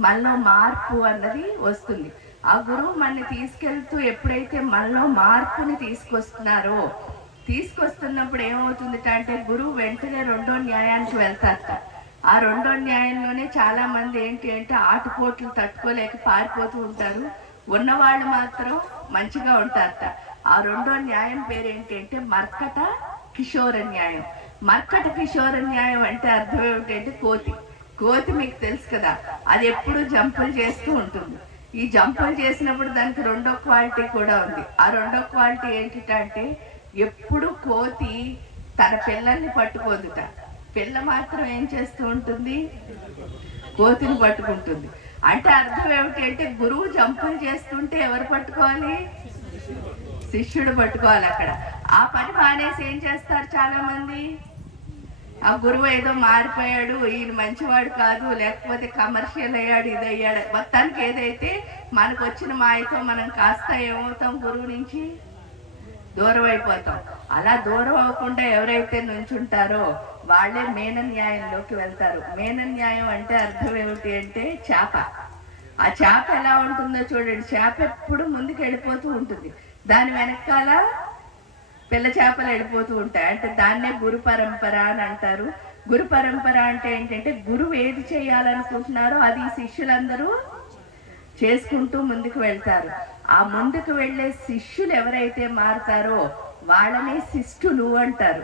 మనలో మార్పు అన్నది వస్తుంది. ఆ గురువు మనని తీసుకెళ్తూ ఎప్పుడైతే మనలో మార్పుని తీసుకొస్తున్నప్పుడు ఏమవుతుంది అంటే, గురువు వెంటనే 2వ న్యాయానికి వెళ్తారట. ఆ 2వ న్యాయంలోనే చాలా మంది ఏంటి అంటే ఆటుపోట్లు తట్టుకోలేక పారిపోతూ ఉంటారు. ఉన్నవాళ్ళు మాత్రం మంచిగా ఉంటారట. ఆ 2వ న్యాయం పేరేంటి అంటే మర్కట కిషోర న్యాయం. మర్కట కిషోర న్యాయం అంటే అర్థం ఏమిటంటే, కోతి మీకు తెలుసు కదా, అది ఎప్పుడు జంపులు చేస్తూ ఉంటుంది. ఈ జంపులు చేసినప్పుడు దానికి 2వ క్వాలిటీ కూడా ఉంది. ఆ 2వ క్వాలిటీ ఏంటంటే, ఎప్పుడు కోతి తన పిల్లల్ని పట్టుకోదుట, పిల్ల మాత్రం ఏం చేస్తూ ఉంటుంది, కోతిని పట్టుకుంటుంది. అంటే అర్థం ఏమిటి అంటే, గురువు జంపులు చేస్తుంటే ఎవరు పట్టుకోవాలి, శిష్యుడు పట్టుకోవాలి. అక్కడ ఆ పని మానేసి ఏం చేస్తారు చాలా మంది, ఆ గురువు ఏదో మారిపోయాడు, ఈయన మంచివాడు కాదు, లేకపోతే కమర్షియల్ అయ్యాడు, ఇది అయ్యాడు, మొత్తానికి ఏదైతే మనకు వచ్చిన మాయతో మనం కాస్త ఏమవుతాం, గురువు నుంచి దూరం అయిపోతాం. అలా దూరం అవ్వకుండా ఎవరైతే నుంచుంటారో వాళ్ళే మేన న్యాయంలోకి వెళ్తారు. మేన న్యాయం అంటే అర్థం ఏమిటి అంటే, చేప. ఆ చేప ఎలా ఉంటుందో చూడండి. చేప ఎప్పుడు ముందుకు వెళ్ళిపోతూ ఉంటుంది, దాని వెనకాల పిల్ల చేపలు వెళ్ళిపోతూ ఉంటాయి. అంటే దాన్నే గురు పరంపర అని అంటారు. గురు పరంపర అంటే ఏంటంటే, గురువు ఏది చేయాలనుకుంటున్నారో అది శిష్యులందరూ చేసుకుంటూ ముందుకు వెళ్తారు. ఆ ముందుకు వెళ్ళే శిష్యులు ఎవరైతే మారుతారో వాళ్ళనే శిష్టులు అంటారు.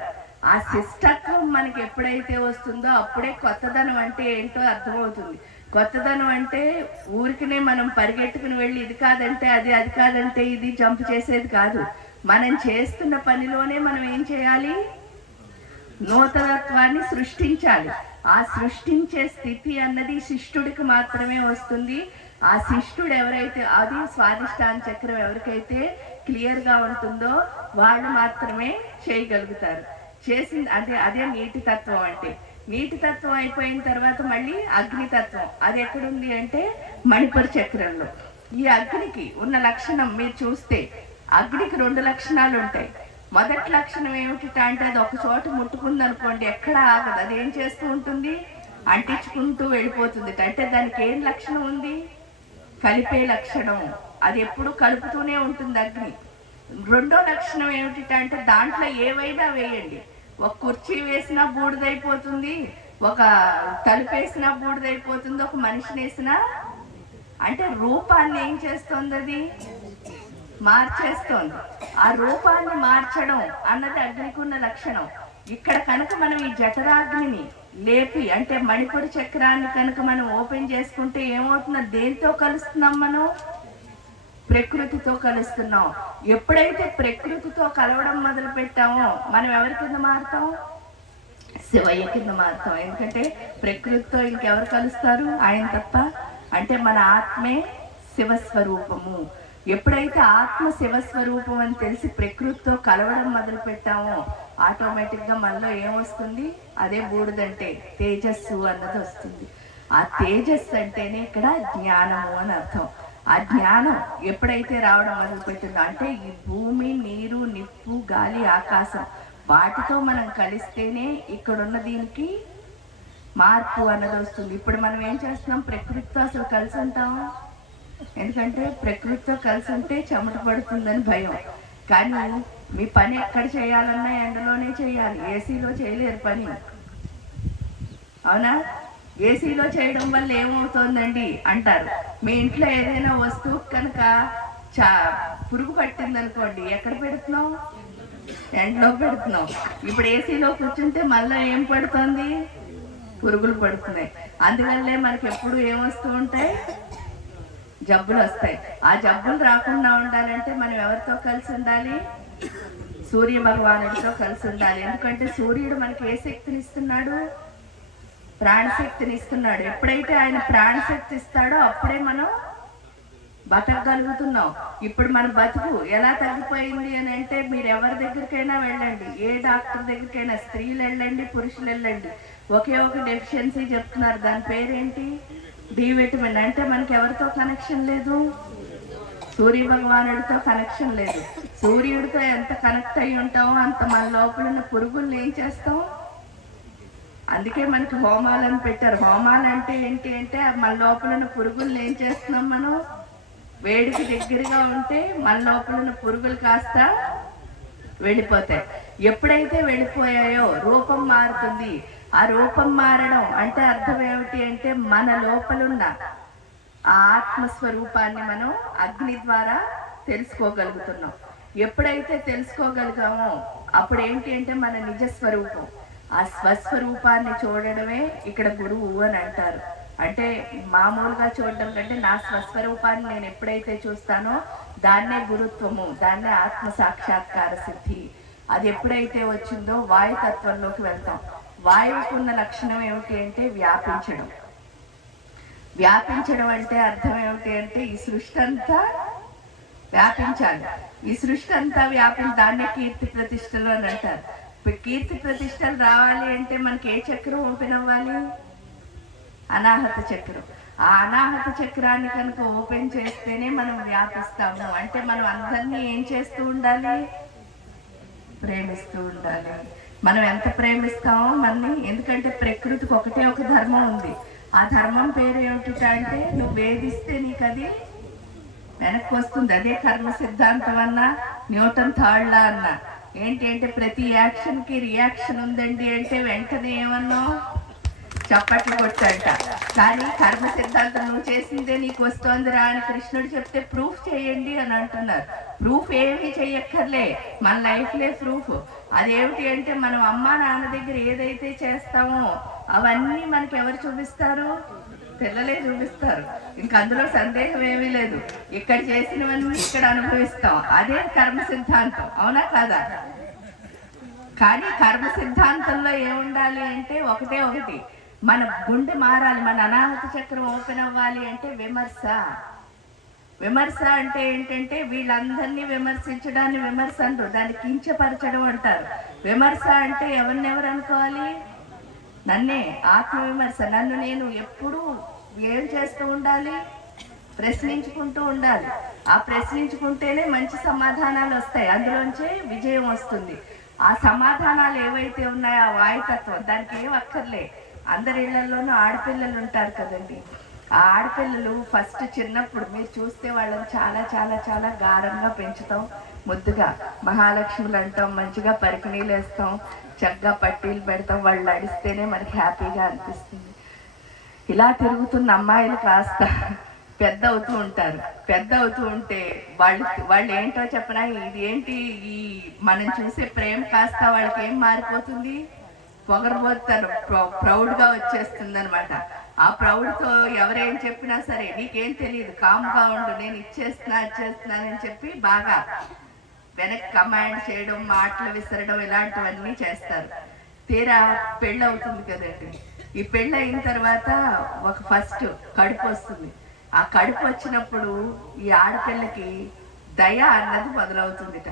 ఆ శిష్టత్వం మనకి ఎప్పుడైతే వస్తుందో అప్పుడే కొత్తదనం అంటే ఏంటో అర్థమవుతుంది. కొత్తదనం అంటే ఊరికినే మనం పరిగెట్టుకుని వెళ్ళి ఇది కాదంటే అది, అది కాదంటే ఇది జంప్ చేసేది కాదు. మనం చేస్తున్న పనిలోనే మనం ఏం చేయాలి, నూతనత్వాన్ని సృష్టించాలి. ఆ సృష్టించే స్థితి అన్నది శిష్టుడికి మాత్రమే వస్తుంది. ఆ శిష్టుడు ఎవరైతే, అది స్వాదిష్టాన చక్రం ఎవరికైతే క్లియర్గా ఉంటుందో వాళ్ళు మాత్రమే చేయగలుగుతారు. చేసింది అంటే అదే నీటి తత్వం. అంటే నీటి తత్వం అయిపోయిన తర్వాత మళ్ళీ అగ్నితత్వం, అది ఎక్కడుంది అంటే మణిపూర చక్రంలో. ఈ అగ్నికి ఉన్న లక్షణం మీరు చూస్తే, అగ్నికి 2 లక్షణాలు ఉంటాయి. మొదటి లక్షణం ఏమిటి అంటే, అది ఒక చోట ముట్టుకుంది అనుకోండి ఎక్కడ ఆగదు, అది ఏం చేస్తూ ఉంటుంది, అంటించుకుంటూ వెళ్ళిపోతుంది. అంటే దానికి ఏం లక్షణం ఉంది, కలిపే లక్షణం. అది ఎప్పుడు కలుపుతూనే ఉంటుంది అగ్ని. 2వ లక్షణం ఏమిటి అంటే, దాంట్లో ఏవైనా వేయండి, ఒక కుర్చీ వేసినా బూడిదైపోతుంది, ఒక తలుపు వేసినా బూడిదైపోతుంది, ఒక మనిషిని వేసినా. అంటే రూపాన్ని ఏం చేస్తుంది, అది మార్చేస్తోంది. ఆ రూపాన్ని మార్చడం అన్నది అగ్నికి ఉన్న లక్షణం. ఇక్కడ కనుక మనం ఈ జఠరాగ్నిని లేపి అంటే మణిపుర చక్రాన్ని కనుక మనం ఓపెన్ చేసుకుంటే ఏమవుతుందో, దేంతో కలుస్తున్నాం మనం? ప్రకృతితో కలుస్తున్నాం. ఎప్పుడైతే ప్రకృతితో కలవడం మొదలు పెట్టామో మనం ఎవరి కింద మారుతాం? శివయ్య కింద మారుతాం. ఎందుకంటే ప్రకృతితో ఇంకెవరు కలుస్తారు? ఆయన తప్ప. అంటే మన ఆత్మే శివస్వరూపము. ఎప్పుడైతే ఆత్మ శివస్వరూపం అని తెలిసి ప్రకృతితో కలవడం మొదలు పెట్టామో ఆటోమేటిక్గా మనలో ఏమొస్తుంది? అదే బూడిదంటే తేజస్సు అన్నది వస్తుంది. ఆ తేజస్సు అంటేనే ఇక్కడ జ్ఞానము అని అర్థం. ఆ జ్ఞానం ఎప్పుడైతే రావడం మొదలు పెట్టిందో, అంటే ఈ భూమి, నీరు, నిప్పు, గాలి, ఆకాశం వాటితో మనం కలిస్తేనే ఇక్కడున్న దీనికి మార్పు అన్నది వస్తుంది. ఇప్పుడు మనం ఏం చేస్తున్నాం? ప్రకృతితో అసలు కలిసి ఉంటాము. ఎందుకంటే ప్రకృతితో కలిసి ఉంటే చెమట పడుతుందని భయం. కానీ మీ పని ఎక్కడ చేయాలన్నా ఎండలోనే చేయాలి. ఏసీలో చేయలేరు పని, అవునా? ఏసీలో చేయడం వల్ల ఏమవుతుందండి అంటారు. మీ ఇంట్లో ఏదైనా వస్తువు కనుక పురుగు పట్టింది అనుకోండి, ఎక్కడ పెడుతున్నాం? ఎండలో పెడుతున్నాం. ఇప్పుడు ఏసీలో కూర్చుంటే మళ్ళీ ఏం పడుతుంది? పురుగులు పడుతున్నాయి. అందువల్లే మనకి ఎప్పుడు ఏమొస్తూ ఉంటాయి? జబ్బులు వస్తాయి. ఆ జబ్బులు రాకుండా ఉండాలంటే మనం ఎవరితో కలిసి ఉండాలి? సూర్య భగవానుడితో కలిసి ఉండాలి. ఎందుకంటే సూర్యుడు మనకి ఏ శక్తిని ఇస్తున్నాడు? ప్రాణశక్తిని ఇస్తున్నాడు. ఎప్పుడైతే ఆయన ప్రాణశక్తి ఇస్తాడో అప్పుడే మనం బతకగలుగుతున్నాం. ఇప్పుడు మన బతుకు ఎలా తగ్గిపోయింది అని అంటే, మీరు ఎవరి దగ్గరికైనా వెళ్ళండి, ఏ డాక్టర్ దగ్గరికైనా, స్త్రీలు వెళ్ళండి, పురుషులు వెళ్ళండి, ఒకే ఒక డెఫిషియన్సీ చెప్తున్నారు. దాని పేరేంటి? D vitamin. అంటే మనకి ఎవరితో కనెక్షన్ లేదు? సూర్య భగవానుడితో కనెక్షన్ లేదు. సూర్యుడితో ఎంత కనెక్ట్ అయి ఉంటామో అంత మన లోపల ఉన్న పురుగుల్ని ఏం చేస్తాం? అందుకే మనకి హోమాలను పెట్టారు. హోమాలు అంటే ఏంటి అంటే, మన లోపల ఉన్న పురుగుల్ని ఏం చేస్తున్నాం మనం? వేడికి దగ్గరగా ఉంటే మన లోపల ఉన్న పురుగులు కాస్త వెళ్ళిపోతాయి. ఎప్పుడైతే వెళ్ళిపోయాయో రూపం మారుతుంది. ఆ రూపం మారడం అంటే అర్థం ఏమిటి అంటే, మన లోపలున్న ఆ ఆత్మస్వరూపాన్ని మనం అగ్ని ద్వారా తెలుసుకోగలుగుతున్నాం. ఎప్పుడైతే తెలుసుకోగలిగామో అప్పుడు ఏంటి అంటే మన నిజస్వరూపం. ఆ స్వస్వరూపాన్ని చూడడమే ఇక్కడ గురువు అని అంటారు. అంటే మామూలుగా చూడడం కంటే నా స్వస్వరూపాన్ని నేను ఎప్పుడైతే చూస్తానో దాన్నే గురుత్వము, దాన్నే ఆత్మ సాక్షాత్కార సిద్ధి. అది ఎప్పుడైతే వచ్చిందో వాయుతత్వంలోకి వెళ్తాం. వాయువుకు ఉన్న లక్షణం ఏమిటి అంటే వ్యాపించడం. వ్యాపించడం అంటే అర్థం ఏమిటి అంటే ఈ సృష్టి అంతా వ్యాపించాలి. ఈ సృష్టి అంతా దాన్నే కీర్తి ప్రతిష్టలు అని అంటారు. కీర్తి ప్రతిష్టలు రావాలి అంటే మనకి ఏ చక్రం ఓపెన్ అవ్వాలి? అనాహత చక్రం. ఆ అనాహత చక్రాన్ని కనుక ఓపెన్ చేస్తేనే మనం వ్యాపిస్తాము. అంటే మనం అందరినీ ఏం చేస్తూ ఉండాలి? ప్రేమిస్తూ ఉండాలి. మనం ఎంత ప్రేమిస్తామో మనని, ఎందుకంటే ప్రకృతికి ఒకటే ఒక ధర్మం ఉంది. ఆ ధర్మం పేరు ఏమిటంటే, నువ్వు వేధిస్తే నీకు అది వెనక్కి వస్తుంది. అదే కర్మ సిద్ధాంతం అన్నా, న్యూటన్ థర్డ్ లా అన్నా. ఏంటి అంటే ప్రతి యాక్షన్కి రియాక్షన్ ఉందండి అంటే వెంటనే ఏమన్నా చప్పట్లు కొట్టంట. కానీ కర్మ సిద్ధాంతం నువ్వు చేసిందే నీకు వస్తోందిరా అని కృష్ణుడు చెప్తే ప్రూఫ్ చేయండి అని అంటున్నారు. ప్రూఫ్ ఏమీ చెయ్యక్కర్లే, మన లైఫ్లే ప్రూఫ్. అదేమిటి అంటే మనం అమ్మా నాన్న దగ్గర ఏదైతే చేస్తామో అవన్నీ మనకి ఎవరు చూపిస్తారు? పిల్లలే చూపిస్తారు. ఇంకా అందులో సందేహం ఏమీ లేదు. ఇక్కడ చేసినవన్నీ ఇక్కడ అనుభవిస్తాం. అదే కర్మ సిద్ధాంతం, అవునా కాదా? కానీ కర్మ సిద్ధాంతంలో ఏముండాలి అంటే ఒకటే ఒకటి, మన గుండె మారాలి. మన అనాహత చక్రం ఓపెన్ అవ్వాలి అంటే విమర్శ. విమర్శ అంటే ఏంటంటే వీళ్ళందరినీ విమర్శించడాన్ని విమర్శ అంటారు, దాన్ని కించపరచడం అంటారు. విమర్శ అంటే ఎవరినెవరు అనుకోవాలి? నన్నే. ఆత్మ విమర్శ. నన్ను నేను ఎప్పుడూ ఏం చేస్తూ ఉండాలి? ప్రశ్నించుకుంటూ ఉండాలి. ఆ ప్రశ్నించుకుంటేనే మంచి సమాధానాలు వస్తాయి, అందులోంచే విజయం వస్తుంది. ఆ సమాధానాలు ఏవైతే ఉన్నాయో ఆ వాయుతత్వం, దానికి ఏం అక్కర్లే. అందరి ఇళ్లలోనూ ఆడపిల్లలు ఉంటారు కదండి. ఆ ఆడపిల్లలు ఫస్ట్ చిన్నప్పుడు మీరు చూస్తే వాళ్ళని చాలా చాలా చాలా గారంగా పెంచుతాం, ముద్దుగా మహాలక్ష్ములు అంటాం, మంచిగా పరికిణీలు వేస్తాం, చక్కగా పట్టీలు పెడతాం. వాళ్ళు నడిస్తేనే మనకి హ్యాపీగా అనిపిస్తుంది. ఇలా తిరుగుతున్న అమ్మాయిలు కాస్త పెద్ద అవుతూ ఉంటారు. పెద్ద అవుతూ ఉంటే వాళ్ళు ఏంటో చెప్పనా, ఇది ఏంటి, ఈ మనం చూసే ప్రేమ కాస్త వాళ్ళకి ఏం మారిపోతుంది? పొగరబోతారు, ప్రౌడ్గా వచ్చేస్తుంది అనమాట. ఆ ప్రౌడ్తో ఎవరేం చెప్పినా సరే నీకేం తెలియదు, కామ్గా ఉండు, నేను ఇచ్చేస్తున్నానని చెప్పి బాగా వెనక్కి కమాండ్ చేయడం, మాటలు విసరడం ఇలాంటివన్నీ చేస్తారు. తీరా పెళ్ళి అవుతుంది కదండి. ఈ పెళ్ళి అయిన తర్వాత ఒక ఫస్ట్ కడుపు వస్తుంది. ఆ కడుపు వచ్చినప్పుడు ఈ ఆడపిల్లకి దయ అన్నది మొదలవుతుందిట.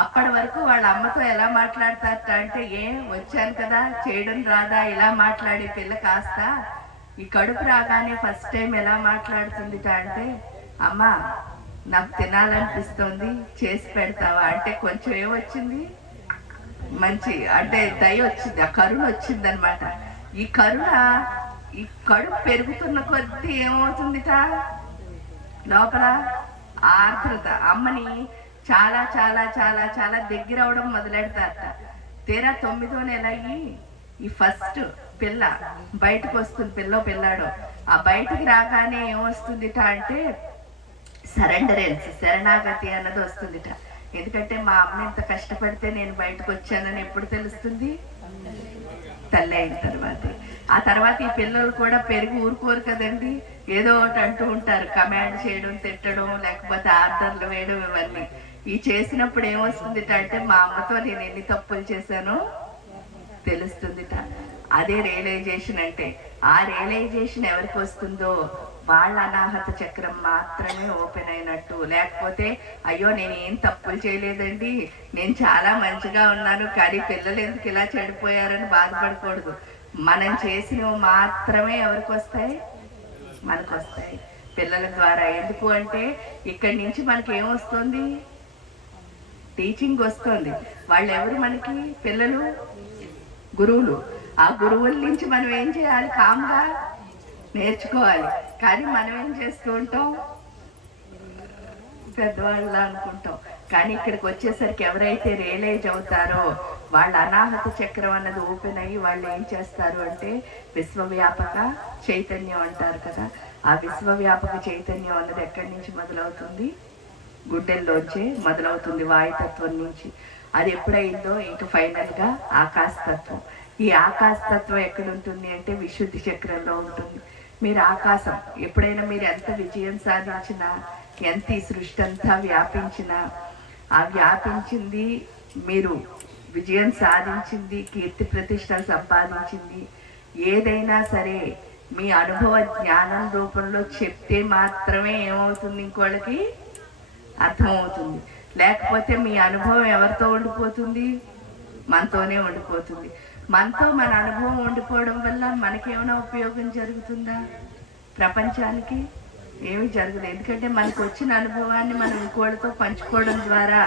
అప్పటి వరకు వాళ్ళ అమ్మతో ఎలా మాట్లాడతారట అంటే, వచ్చాను కదా, చేయడం రాదా, ఇలా మాట్లాడే పిల్ల కాస్త ఈ కడుపు రాగానే ఫస్ట్ టైం ఎలా మాట్లాడుతుందిట అంటే, అమ్మా నాకు తినాలనిపిస్తుంది, చేసి పెడతావా అంటే కొంచెం ఏమొచ్చింది, మంచి అంటే దయ వచ్చింది, ఆ కరుణ వచ్చింది అనమాట. ఈ కరుణ ఈ కడుపు పెరుగుతున్న కొద్దీ ఏమవుతుందిట, లోపల ఆర్ద్రత అమ్మని చాలా చాలా చాలా చాలా దగ్గర అవడం మొదలెడతారట. తీరా 9వ నెల అయ్యి ఈ ఫస్ట్ పిల్ల బయటకు వస్తుంది, పిల్లాడు. ఆ బయటికి రాగానే ఏమొస్తుందిట అంటే సరెండరెన్స్, శరణాగతి అన్నది వస్తుందిట. ఎందుకంటే మా అమ్మ ఎంత కష్టపడితే నేను బయటకు వచ్చానని ఎప్పుడు తెలుస్తుంది, తల్లి అయిన తర్వాత. ఆ తర్వాత ఈ పిల్లలు కూడా పెరిగి ఊరుకోరు కదండి, ఏదో ఒకటి అంటూ ఉంటారు, కమాండ్ చేయడం, తిట్టడం, లేకపోతే ఆర్డర్లు వేయడం, ఇవన్నీ. ఈ చేసినప్పుడు ఏమొస్తుందిట అంటే మా అమ్మతో నేను ఎన్ని తప్పులు చేశానో తెలుస్తుందిట. అదే రియలైజేషన్ అంటే. ఆ రియలైజేషన్ ఎవరికి వస్తుందో వాళ్ళ అనాహత చక్రం మాత్రమే ఓపెన్ అయినట్టు. లేకపోతే అయ్యో నేను ఏం తప్పులు చేయలేదండి, నేను చాలా మంచిగా ఉన్నాను, కానీ పిల్లలు ఎందుకు ఇలా చెడిపోయారని బాధపడకూడదు. మనం చేసినవి మాత్రమే ఎవరికి వస్తాయి, మనకు వస్తాయి, పిల్లల ద్వారా. ఎందుకు అంటే ఇక్కడి నుంచి మనకి ఏమొస్తుంది, టీచింగ్ వస్తుంది. వాళ్ళు ఎవరు మనకి, పిల్లలు, గురువులు. ఆ గురువుల నుంచి మనం ఏం చేయాలి, కామ్గా నేర్చుకోవాలి. కానీ మనం ఏం చేస్తూ ఉంటాం, పెద్దవాళ్ళ అనుకుంటాం. కానీ ఇక్కడికి వచ్చేసరికి ఎవరైతే రియలైజ్ అవుతారో వాళ్ళ అనాహత చక్రం అన్నది ఓపెన్ అయ్యి వాళ్ళు ఏం చేస్తారు అంటే విశ్వవ్యాపక చైతన్యం అంటారు కదా. ఆ విశ్వవ్యాపక చైతన్యం అన్నది ఎక్కడి నుంచి మొదలవుతుంది, గుండెల్లోంచే మొదలవుతుంది, వాయుతత్వం నుంచి. అది ఎప్పుడైందో ఇంకా ఫైనల్గా ఆకాశతత్వం. ఈ ఆకాశతత్వం ఎక్కడుంటుంది అంటే విశుద్ధి చక్రంలో ఉంటుంది. మీరు ఆకాశం, ఎప్పుడైనా మీరు ఎంత విజయం సాధించినా, ఎంత ఈ సృష్టి అంతా వ్యాపించినా, ఆ వ్యాపించింది, మీరు విజయం సాధించింది, కీర్తి ప్రతిష్టలు సంపాదించింది, ఏదైనా సరే మీ అనుభవ జ్ఞానం రూపంలో చెప్తే మాత్రమే ఏమవుతుంది, ఇంకోళ్ళకి అర్థమవుతుంది. లేకపోతే మీ అనుభవం ఎవరితో ఉండిపోతుంది, మనతోనే ఉండిపోతుంది. మనతో మన అనుభవం ఉండిపోవడం వల్ల మనకేమైనా ఉపయోగం జరుగుతుందా, ప్రపంచానికి ఏమి జరగదు. ఎందుకంటే మనకు వచ్చిన అనుభవాన్ని మనం ఇంకోళ్ళతో పంచుకోవడం ద్వారా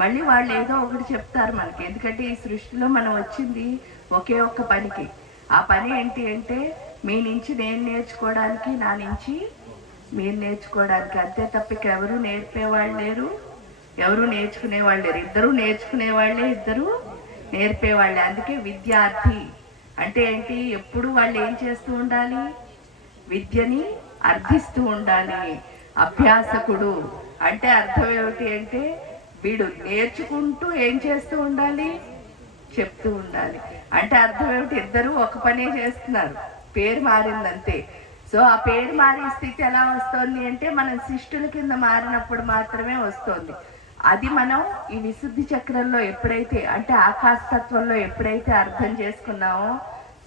మళ్ళీ వాళ్ళు ఏదో ఒకటి చెప్తారు మనకి. ఎందుకంటే ఈ సృష్టిలో మనం వచ్చింది ఒకే ఒక్క పనికి. ఆ పని ఏంటి అంటే మీ నుంచి నేను నేర్చుకోవడానికి, నా నుంచి మీరు నేర్చుకోవడానికి. అంతే తప్పిక ఎవరు నేర్పేవాళ్ళు లేరు, ఎవరు నేర్చుకునేవాళ్ళు లేరు. ఇద్దరు నేర్చుకునేవాళ్ళే, ఇద్దరు నేర్పేవాళ్ళే. అందుకే విద్యార్థి అంటే ఏంటి, ఎప్పుడు వాళ్ళు ఏం చేస్తూ ఉండాలి, విద్యని అర్థిస్తూ ఉండాలి. అభ్యాసకుడు అంటే అర్థం ఏమిటి అంటే వీడు నేర్చుకుంటూ ఏం చేస్తూ ఉండాలి, చెప్తూ ఉండాలి. అంటే అర్థం ఏమిటి, ఇద్దరు ఒక పనే చేస్తున్నారు, పేరు మారిందంతే. సో ఆ పేరు మారే స్థితి ఎలా వస్తుంది అంటే మనం శిష్టుల కింద మారినప్పుడు మాత్రమే వస్తుంది. అది మనం ఈ విశుద్ధి చక్రంలో ఎప్పుడైతే అంటే ఆకాశతత్వంలో ఎప్పుడైతే అర్థం చేసుకున్నామో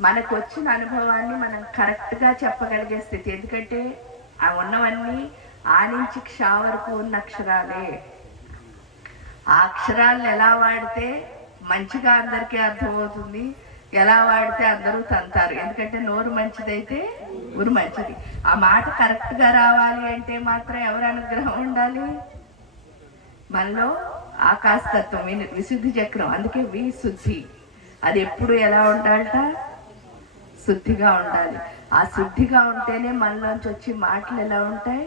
మనకు వచ్చిన అనుభవాన్ని మనం కరెక్ట్గా చెప్పగలిగే స్థితి. ఎందుకంటే ఆ ఉన్నవన్నీ ఆ నుంచి క్ష వరకు ఉన్న అక్షరాలే. ఆ అక్షరాలను ఎలా వాడితే మంచిగా అందరికీ అర్థమవుతుంది, ఎలా వాడితే అందరూ తంతారు. ఎందుకంటే నోరు మంచిదైతే ఊరు మంచిది. ఆ మాట కరెక్ట్గా రావాలి అంటే మాత్రం ఎవరు అనుగ్రహం ఉండాలి, మనలో ఆకాశతత్వం, విశుద్ధి చక్రం. అందుకే విశుద్ధి. అది ఎప్పుడు ఎలా ఉండాలట, శుద్ధిగా ఉండాలి. ఆ శుద్ధిగా ఉంటేనే మనలోంచి వచ్చి మాటలు ఎలా ఉంటాయి.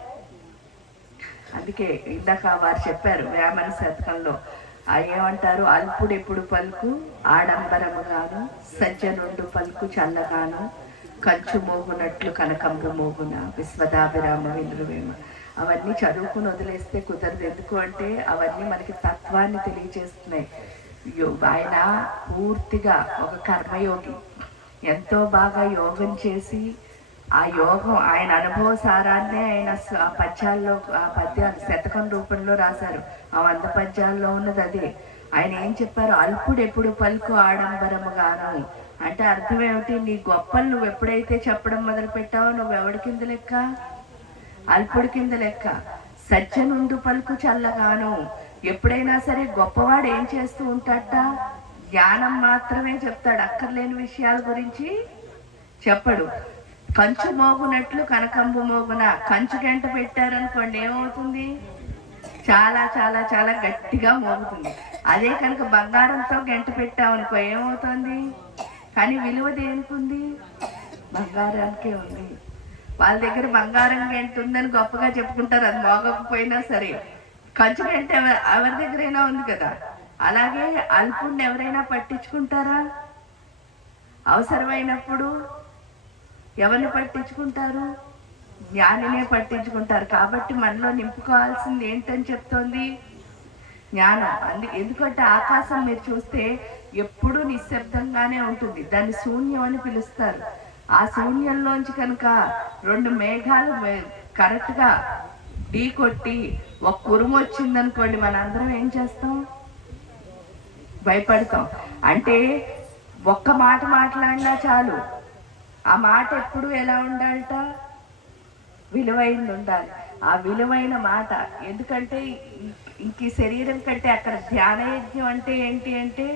అందుకే ఇందాక వారు చెప్పారు వేమన శతకంలో ఏమంటారు, అల్పుడు ఎప్పుడు పలుకు ఆడంబరముగాను, సజ్జనుండు పలుకు చల్లగాను, కంచు మోగునట్లు కనకంబు మోగున విశ్వదాభిరామ వినురవేమ. అవన్నీ చదువుకుని వదిలేస్తే కుదరదు. ఎందుకు అంటే అవన్నీ మనకి తత్వాన్ని తెలియజేస్తున్నాయి. ఆయన పూర్తిగా ఒక కర్మయోగి, ఎంతో బాగా యోగం చేసి ఆ యోగం ఆయన అనుభవ సారాన్నే ఆయన పద్యాల్లో ఆ పద్యాలు శతకం రూపంలో రాశారు. ఆ 100 పద్యాల్లో ఉన్నది అదే. ఆయన ఏం చెప్పారు? అల్పుడు ఎప్పుడు పలుకు ఆడంబరముగాను అంటే అర్థం ఏమిటి? నీ గొప్పలు నువ్వు ఎప్పుడైతే చెప్పడం మొదలు పెట్టావో నువ్వు ఎవడి కింద లెక్క? అల్పుడి కింద లెక్క. సజ్జనుండు పలుకు చల్లగాను. ఎప్పుడైనా సరే గొప్పవాడు ఏం చేస్తూ ఉంటాడట? జ్ఞానం మాత్రమే చెప్తాడు, అక్కర్లేని విషయాల గురించి చెప్పడు. కంచు మోగునట్లు కనకంబు మోగున. కంచు గంట పెట్టారనుకోండి ఏమవుతుంది? చాలా చాలా చాలా గట్టిగా మోగుతుంది. అదే కనుక బంగారంతో గంట పెట్టామనుకో ఏమవుతుంది? కానీ విలువ దేనికి ఉంది? బంగారానికే ఉంది. వాళ్ళ దగ్గర బంగారం గంట ఉందని గొప్పగా చెప్పుకుంటారు, అది మోగకపోయినా సరే. కంచు గంట ఎవరి దగ్గరైనా ఉంది కదా. అలాగే అల్పుడిని ఎవరైనా పట్టించుకుంటారా? అవసరమైనప్పుడు ఎవరిని పట్టించుకుంటారు? జ్ఞానినే పట్టించుకుంటారు. కాబట్టి మనలో నింపుకోవాల్సింది ఏంటని చెప్తోంది? జ్ఞానం. ఎందుకంటే ఆకాశం మీరు చూస్తే ఎప్పుడూ నిశ్శబ్దంగానే ఉంటుంది. దాన్ని శూన్యం అని పిలుస్తారు. ఆ శూన్యంలోంచి కనుక 2 మేఘాలు కరెక్ట్గా ఢీ కొట్టి ఒక కురుము వచ్చిందనుకోండి, మనందరం ఏం చేస్తాం? భయపడతాం. అంటే ఒక్క మాట మాట్లాడినా చాలు. ఆ మాట ఎప్పుడు ఎలా ఉండాలట? విలువైంది ఉండాలి. ఆ విలువైన మాట. ఎందుకంటే ఇంక ఈ శరీరం కంటే అక్కడ ధ్యానయజ్ఞం అంటే ఏంటి అంటే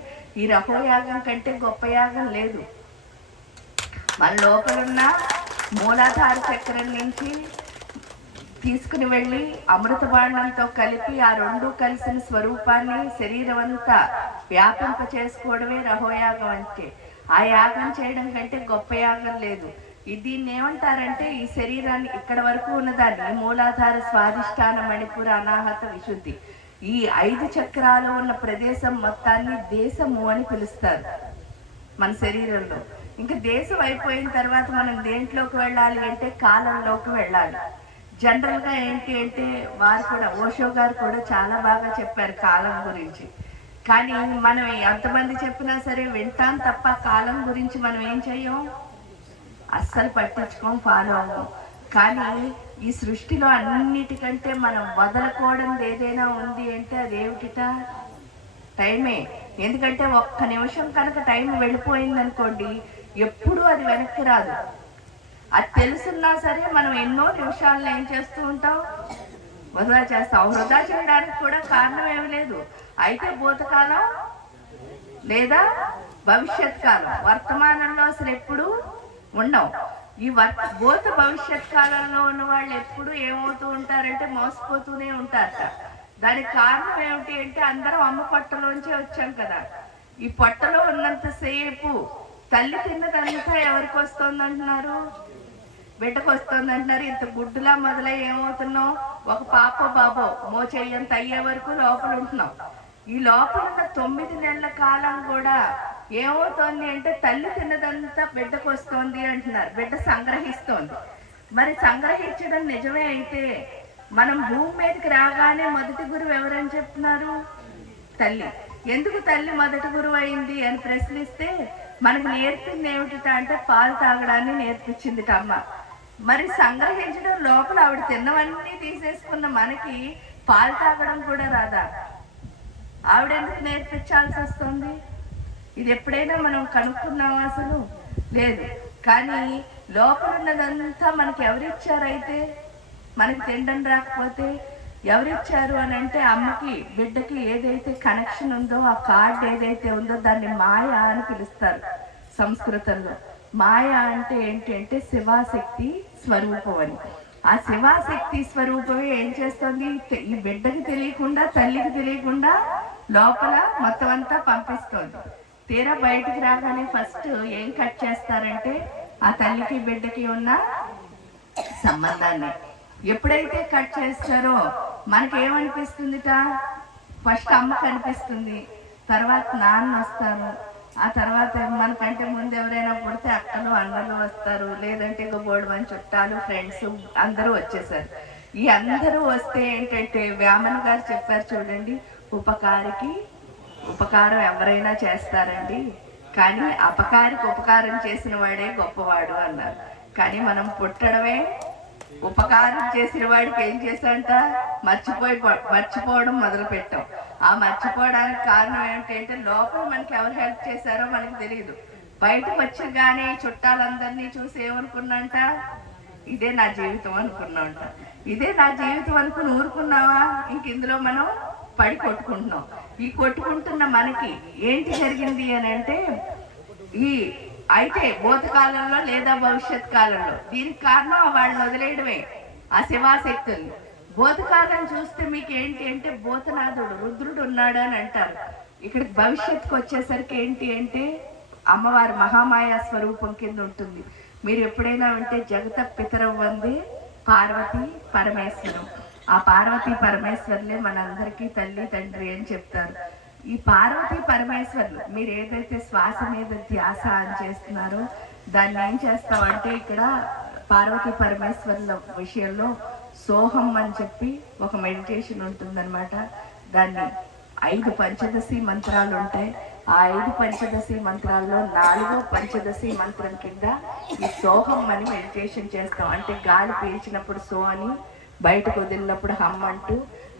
ఈ రహోయాగం కంటే గొప్ప యాగం లేదు. మన లోపలున్న మూలాధార చక్రం నుంచి తీసుకుని వెళ్ళి అమృత బాండంతో కలిపి ఆ 2 కలిసిన స్వరూపాన్ని శరీరం అంతా వ్యాపింప చేసుకోవడమే రహోయాగం అంటే. ఆ యాగం చేయడం కంటే గొప్ప యాగం లేదు. దీన్ని ఏమంటారంటే ఈ శరీరాన్ని ఇక్కడ వరకు ఉన్నదాన్ని మూలాధార, స్వాధిష్టాన, మణిపుర, అనాహత, విశుద్ధి, ఈ 5 చక్రాలు ఉన్న ప్రదేశం మొత్తాన్ని దేశము అని పిలుస్తారు మన శరీరంలో. ఇంకా దేశం అయిపోయిన తర్వాత మనం దేంట్లోకి వెళ్ళాలి అంటే కాలంలోకి వెళ్ళాలి. జనరల్గా ఏంటి అంటే వారు కూడా, ఓషో గారు కూడా చాలా బాగా చెప్పారు కాలం గురించి. కానీ మనం ఎంతమంది చెప్పినా సరే వింటాం తప్ప కాలం గురించి మనం ఏం చెయ్యం, అస్సలు పట్టించుకోం, ఫాలో అవ్వం. కానీ ఈ సృష్టిలో అన్నిటికంటే మనం వదలకూడనిది ఏదైనా ఉంది అంటే అదేమిటిట? టైమే. ఎందుకంటే ఒక్క నిమిషం కనుక టైం వెళ్ళిపోయింది అనుకోండి, ఎప్పుడూ అది వెనక్కి రాదు. అది తెలుసున్నా సరే మనం ఎన్నో నిమిషాలను ఏం చేస్తూ ఉంటాం? వృధా చేస్తాం. వృధా చేయడానికి కూడా కారణం ఏమి లేదు. అయితే భూతకాలం లేదా భవిష్యత్ కాలం, వర్తమానంలో అసలు ఎప్పుడు ఉండవు. ఈ భూత భవిష్యత్ కాలంలో ఉన్న వాళ్ళు ఎప్పుడు ఏమవుతూ ఉంటారంటే మోసపోతూనే ఉంటారట. దానికి కారణం ఏమిటి అంటే అందరం అమ్మ పొట్టలోంచే వచ్చాం కదా. ఈ పొట్టలో ఉన్నంతసేపు తల్లి తిన్నదంతా ఎవరికి వస్తుంది అంటున్నారు? బిడ్డకు వస్తుంది అంటున్నారు. ఇంత గుడ్డులా మొదలై ఏమవుతున్నాం? ఒక పాప బాబో మోచేయంత అయ్యే వరకు లోపల ఉంటున్నాం. ఈ లోపల ఉన్న 9 నెలల కాలం కూడా ఏమవుతోంది అంటే తల్లి తిన్నదంతా బిడ్డకు వస్తుంది అంటున్నారు. బిడ్డ సంగ్రహిస్తోంది. మరి సంగ్రహించడం నిజమే అయితే మనం భూమి మీదకి రాగానే మొదటి గురువు ఎవరని చెప్తున్నారు? తల్లి. ఎందుకు తల్లి మొదటి గురువు అయింది అని ప్రశ్నిస్తే మనకు నేర్పింది ఏమిటి అంటే పాలు తాగడాన్ని నేర్పించింది అమ్మ. మరి సంగ్రహించడం లోపల ఆవిడ తిన్నవన్నీ తీసేసుకున్న మనకి పాలు తాగడం కూడా రాదా? ఆవిడ ఎందుకు నేర్పించాల్సి వస్తుంది? ఇది ఎప్పుడైనా మనం కనుక్కున్నామా? అసలు లేదు. కానీ లోపల ఉన్నదంతా మనకి ఎవరిచ్చారైతే? మనకి తినడం రాకపోతే ఎవరిచ్చారు అని అంటే అమ్మకి బిడ్డకి ఏదైతే కనెక్షన్ ఉందో, ఆ కార్డ్ ఏదైతే ఉందో దాన్ని మాయ అని పిలుస్తారు సంస్కృతంలో. మాయ అంటే ఏంటి అంటే శివాశక్తి స్వరూపం అని. ఆ శివాశక్తి స్వరూపమే ఏం చేస్తుంది? ఈ బిడ్డకి తెలియకుండా, తల్లికి తెలియకుండా లోపల మొత్తం అంతా పంపిస్తుంది. తీరా బయటికి రాగానే ఫస్ట్ ఏం కట్ చేస్తారంటే ఆ తల్లికి బిడ్డకి ఉన్న సంబంధాన్ని. ఎప్పుడైతే కట్ చేస్తారో మనకేమనిపిస్తుందిట? ఫస్ట్ అమ్మ కనిపిస్తుంది, తర్వాత నాన్న వస్తారు, ఆ తర్వాత మనకంటే ముందు ఎవరైనా పుడితే అక్కలు అన్నలు వస్తారు, లేదంటే ఇంకో బోర్డు మంది చుట్టాలు, ఫ్రెండ్స్ అందరూ వచ్చేసారు. ఈ అందరూ వస్తే ఏంటంటే వేమన గారు చెప్పారు చూడండి, ఉపకారికి ఉపకారం ఎవరైనా చేస్తారండి, కానీ అపకారికి ఉపకారం చేసిన వాడే గొప్పవాడు అన్నారు. కానీ మనం పుట్టడమే ఉపకారం చేసిన వాడికి ఏం చేశాంట, మర్చిపోవడం మొదలు పెట్టాం. ఆ మర్చిపోవడానికి కారణం ఏంటంటే లోపల మనకి ఎవరు హెల్ప్ చేశారో మనకి తెలియదు. బయటకు వచ్చి కానీ చుట్టాలందరినీ చూసి ఏమనుకున్నంట, ఇదే నా జీవితం అనుకున్నాంట. ఇదే నా జీవితం అనుకుని ఊరుకున్నావా, ఇంక ఇందులో మనం పడి కొట్టుకుంటున్నాం. ఈ కొట్టుకుంటున్న మనకి ఏంటి జరిగింది అని అంటే, ఈ అయితే భూతకాలంలో లేదా భవిష్యత్ కాలంలో దీనికి కారణం వాళ్ళని వదిలేయడమే, ఆ శివాశక్తుల్ని. భూతకాలం చూస్తే మీకు ఏంటి అంటే భూతనాథుడు రుద్రుడు ఉన్నాడు అని అంటారు. ఇక్కడ భవిష్యత్తుకు వచ్చేసరికి ఏంటి అంటే అమ్మవారు మహామాయా స్వరూపం కింద ఉంటుంది. మీరు ఎప్పుడైనా ఉంటే జగత పితరవ్వంది పార్వతి పరమేశ్వరం. ఆ పార్వతీ పరమేశ్వర్లే మనందరికీ తల్లి తండ్రి అని చెప్తారు. ఈ పార్వతీ పరమేశ్వర్లు మీరు ఏదైతే శ్వాస మీద ధ్యాస అని చేస్తున్నారో దాన్ని ఏం చేస్తామంటే ఇక్కడ పార్వతీ పరమేశ్వర్ల విషయంలో సోహం అని చెప్పి ఒక మెడిటేషన్ ఉంటుందన్నమాట. దాన్ని 5 పంచదశి మంత్రాలు ఉంటాయి. ఆ 5 పంచదశి మంత్రాల్లో 4వ పంచదశి మంత్రం కింద ఈ సోహం అని మెడిటేషన్ చేస్తాం. అంటే గాలి పీల్చినప్పుడు సో అని, బయటకు వదిలినప్పుడు హమ్ అంటూ,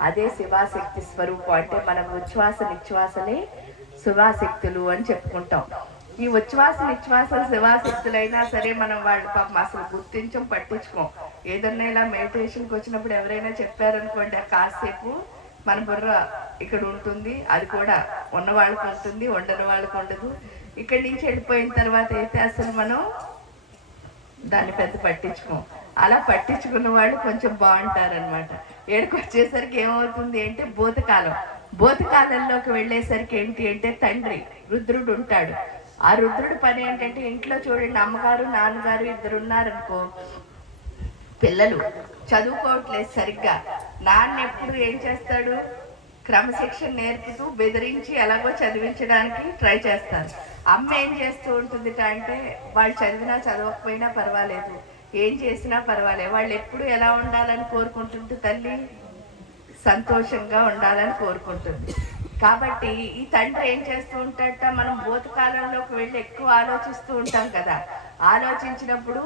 అదే శివాశక్తి స్వరూపం. అంటే మనం ఉచ్ఛ్వాస నిశ్వాసలే శివాశక్తులు అని చెప్పుకుంటాం. ఈ ఉచ్ఛ్వాస నిశ్వాసలు శివాశక్తులైనా సరే మనం వాళ్ళు పాపం అసలు గుర్తించం, పట్టించుకోం. ఏదన్నా ఇలా మెడిటేషన్కి వచ్చినప్పుడు ఎవరైనా చెప్పారనుకోండి, కాసేపు మన బుర్ర ఇక్కడ ఉంటుంది, అది కూడా ఉన్న వాళ్ళకి ఉంటుంది, ఉండని వాళ్ళకి ఉండదు. ఇక్కడి నుంచి వెళ్ళిపోయిన తర్వాత అయితే అసలు మనం దాన్ని పెద్ద పట్టించుకోం. అలా పట్టించుకున్న వాళ్ళు కొంచెం బాగుంటారనమాట. ఏడుకు వచ్చేసరికి ఏమవుతుంది అంటే భూతకాలంలోకి వెళ్ళేసరికి ఏంటి అంటే తండ్రి రుద్రుడు ఉంటాడు. ఆ రుద్రుడి పని ఏంటంటే, ఇంట్లో చూడండి అమ్మగారు నాన్నగారు 2 ఉన్నారనుకో, పిల్లలు చదువుకోవట్లేదు సరిగ్గా, నాన్న ఎప్పుడు ఏం చేస్తాడు, క్రమశిక్షణ నేర్పుతూ బెదిరించి ఎలాగో చదివించడానికి ట్రై చేస్తారు. అమ్మ ఏం చేస్తూ ఉంటుంది అంటే, వాళ్ళు చదివినా చదవకపోయినా పర్వాలేదు, ఏం చేసినా పర్వాలేదు, వాళ్ళు ఎప్పుడు ఎలా ఉండాలని కోరుకుంటుంటే తల్లి సంతోషంగా ఉండాలని కోరుకుంటుంది. కాబట్టి ఈ తండ్రి ఏం చేస్తూ ఉంటాడట, మనం భూతకాలంలోకి వెళ్ళి ఎక్కువ ఆలోచిస్తూ ఉంటాం కదా, ఆలోచించినప్పుడు